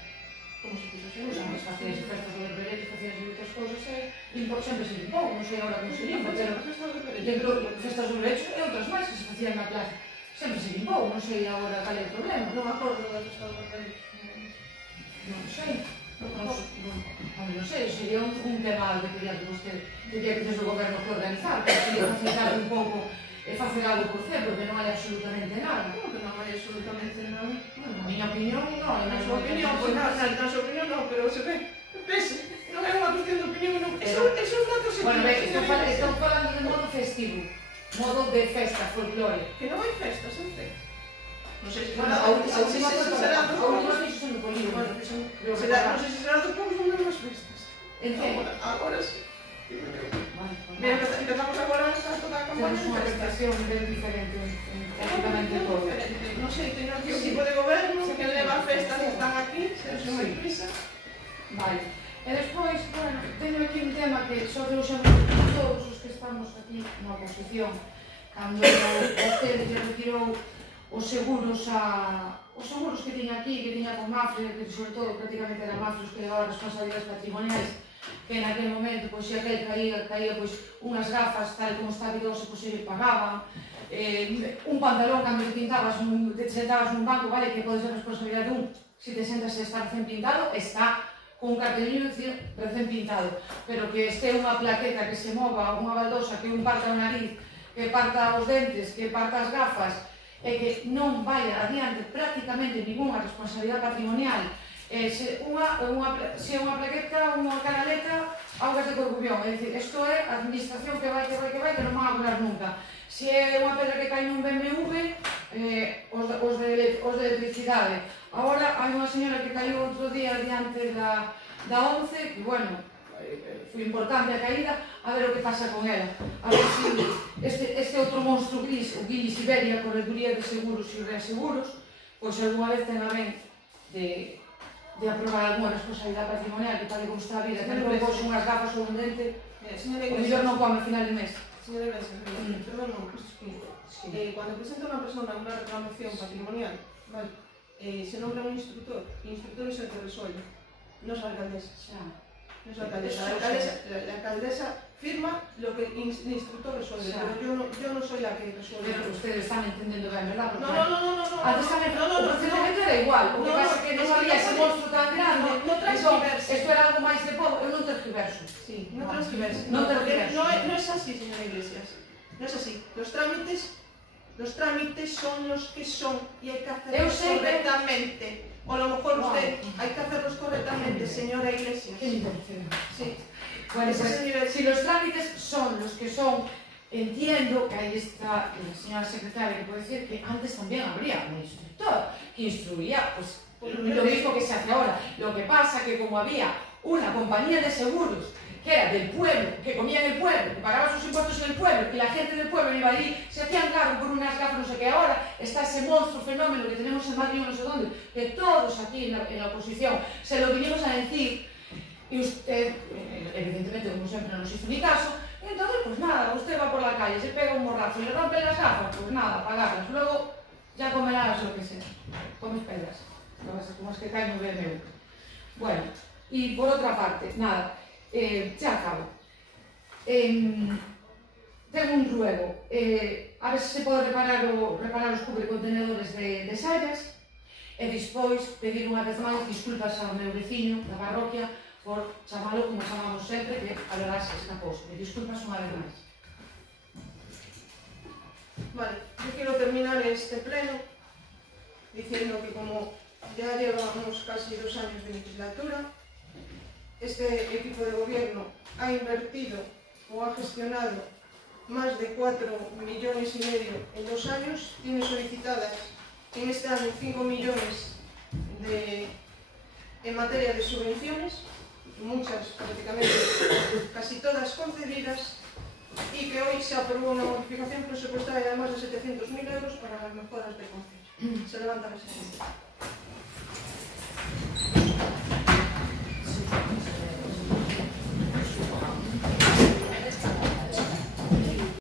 Como se fixo Sempre, sempre. facías festas do berberello, facías moitas cousas e sempre se limpou, non sei agora como se limpa, pero dentro festas do berberello e outras máis que se facían na plaza. Sempre se limpou, non sei agora cal é o problema. Non me acordo da festa do berberello. Non sei. Non sei, sería un tema que quería que vostede, que desde o goberno que organizar, que sería facilitar un pouco e facer algo por ser, porque non hai absolutamente nada. Como que non hai absolutamente nada? Bueno, na miña opinión, non. Na súa opinión, pois na súa opinión non, pero se ve, non é unha cuestión de opinión, non. Esos datos se... Bueno, estou falando de modo festivo, modo de festa, folclore. Que non hai festas, sempre. Non sei se A última fixo no polígono. Bueno, non sei se será dos poucos ou menos festas. En fin. Agora sí. Empezamos agora toda a campaña Temos unha prestación ben diferente en prácticamente todo. Non sei, teño aquí o tipo de goberno que leva festas que están aquí, se non hai prisa. Vale. E despois, bueno, teño aquí un tema que só trouxemos todos os que estamos aquí na oposición. Cando vostede lle retirou os seguros que tiña aquí, que tiña con Mafre, que sobre todo prácticamente era Mafre os que levaba responsabilidades patrimoniais, que en aquel momento, pois, se aquel caía pois, unhas gafas, tal como está vidoso, pois, se pagaban, un pantalón, cando te pintabas, te sentabas nun banco, vale, que pode ser responsabilidade dun, se te sentas e está recén pintado, está con un cartelillo dicir recén pintado, pero que este unha plaqueta que se mova, unha baldosa, que un parta o nariz, que parta os dentes, que parta as gafas, e que non vai adiante prácticamente ninguna responsabilidade patrimonial, se unha plaqueta, unha canaleta, augas de Corcubión, é dicir, isto é a administración que vai, que non van a curar nunca. Se é unha pedra que cae nun BMW, os de electricidade. Agora, hai unha señora que caiu outro día diante da 11, que, bueno, foi importante a caída, a ver o que pasa con ela. A ver se este outro monstro gris, o Guili Siberia, Correduría de Seguros e Reaseguros, pois alguna vez ten a ben de aprobar alguna responsabilidade patrimonial, que tal como está a vida, que non pos unhas gafas ou un dente, o mellor non come a final de mes. Señora Iglesias, perdón, cuando presenta unha persona unha reclamación patrimonial, vale, se nombra un instructor, e o instructor é o que resuelve, non é a alcaldesa. Non é a alcaldesa. La alcaldesa firma lo que el instructor resuelve, pero yo no soy la que resuelve. Pero ustedes están entendiendo ben, ¿verdad? No. Antes tamén o procedimento era igual, o que pasa que non había ese monstro tan grande, isto era algo máis de povo, eu non transcriverso. Sí, non transcriverso. Non transcriverso. No es así, señora Iglesias, no es así. Los trámites son los que son y hay que hacerlos correctamente. O a lo mejor usted, hay que hacerlos correctamente, señora Iglesias. ¿Qué me parece? Sí. Bueno, pues, si los trámites son los que son, entiendo que ahí está la señora secretaria que puede decir que antes también habría un instructor que instruía, pues lo mismo que se hace ahora. Lo que pasa que como había una compañía de seguros que era del pueblo, que comía en el pueblo, que pagaba sus impuestos en el pueblo, y la gente del pueblo iba allí, se hacían cargo por unas gafas, no sé qué, ahora está ese monstruo fenómeno que tenemos en Madrid, no sé dónde, que todos aquí en la oposición se lo vinimos a decir, y usted, evidentemente, como siempre, no nos hizo ni caso, y entonces, pues nada, usted va por la calle, se pega un morrazo y le rompe las gafas, pues nada, pagarlas, luego ya comerás lo que sea, comes pedras, como es que caen un BMW. Bueno, y por otra parte, nada, ya acabo. Tengo un ruego, a ver si se pode reparar os cubrecontenedores de Sallas, e despois pedir unha vez máis disculpas ao meu veciño da parroquia por chamalo como chamamos sempre, que a verdade se escapouse. E disculpas unha vez máis. Vale, yo quiero terminar este pleno diciendo que como ya llevamos casi 2 años de legislatura, este equipo de gobierno ha invertido o ha gestionado más de 4,5 millones en 2 años, tiene solicitadas en este año 5 millones en materia de subvenciones, muchas prácticamente, casi todas concedidas, y que hoy se aprobó una modificación presupuestaria de más de 700.000 euros para las mejoras del concello. Se levanta la sesión.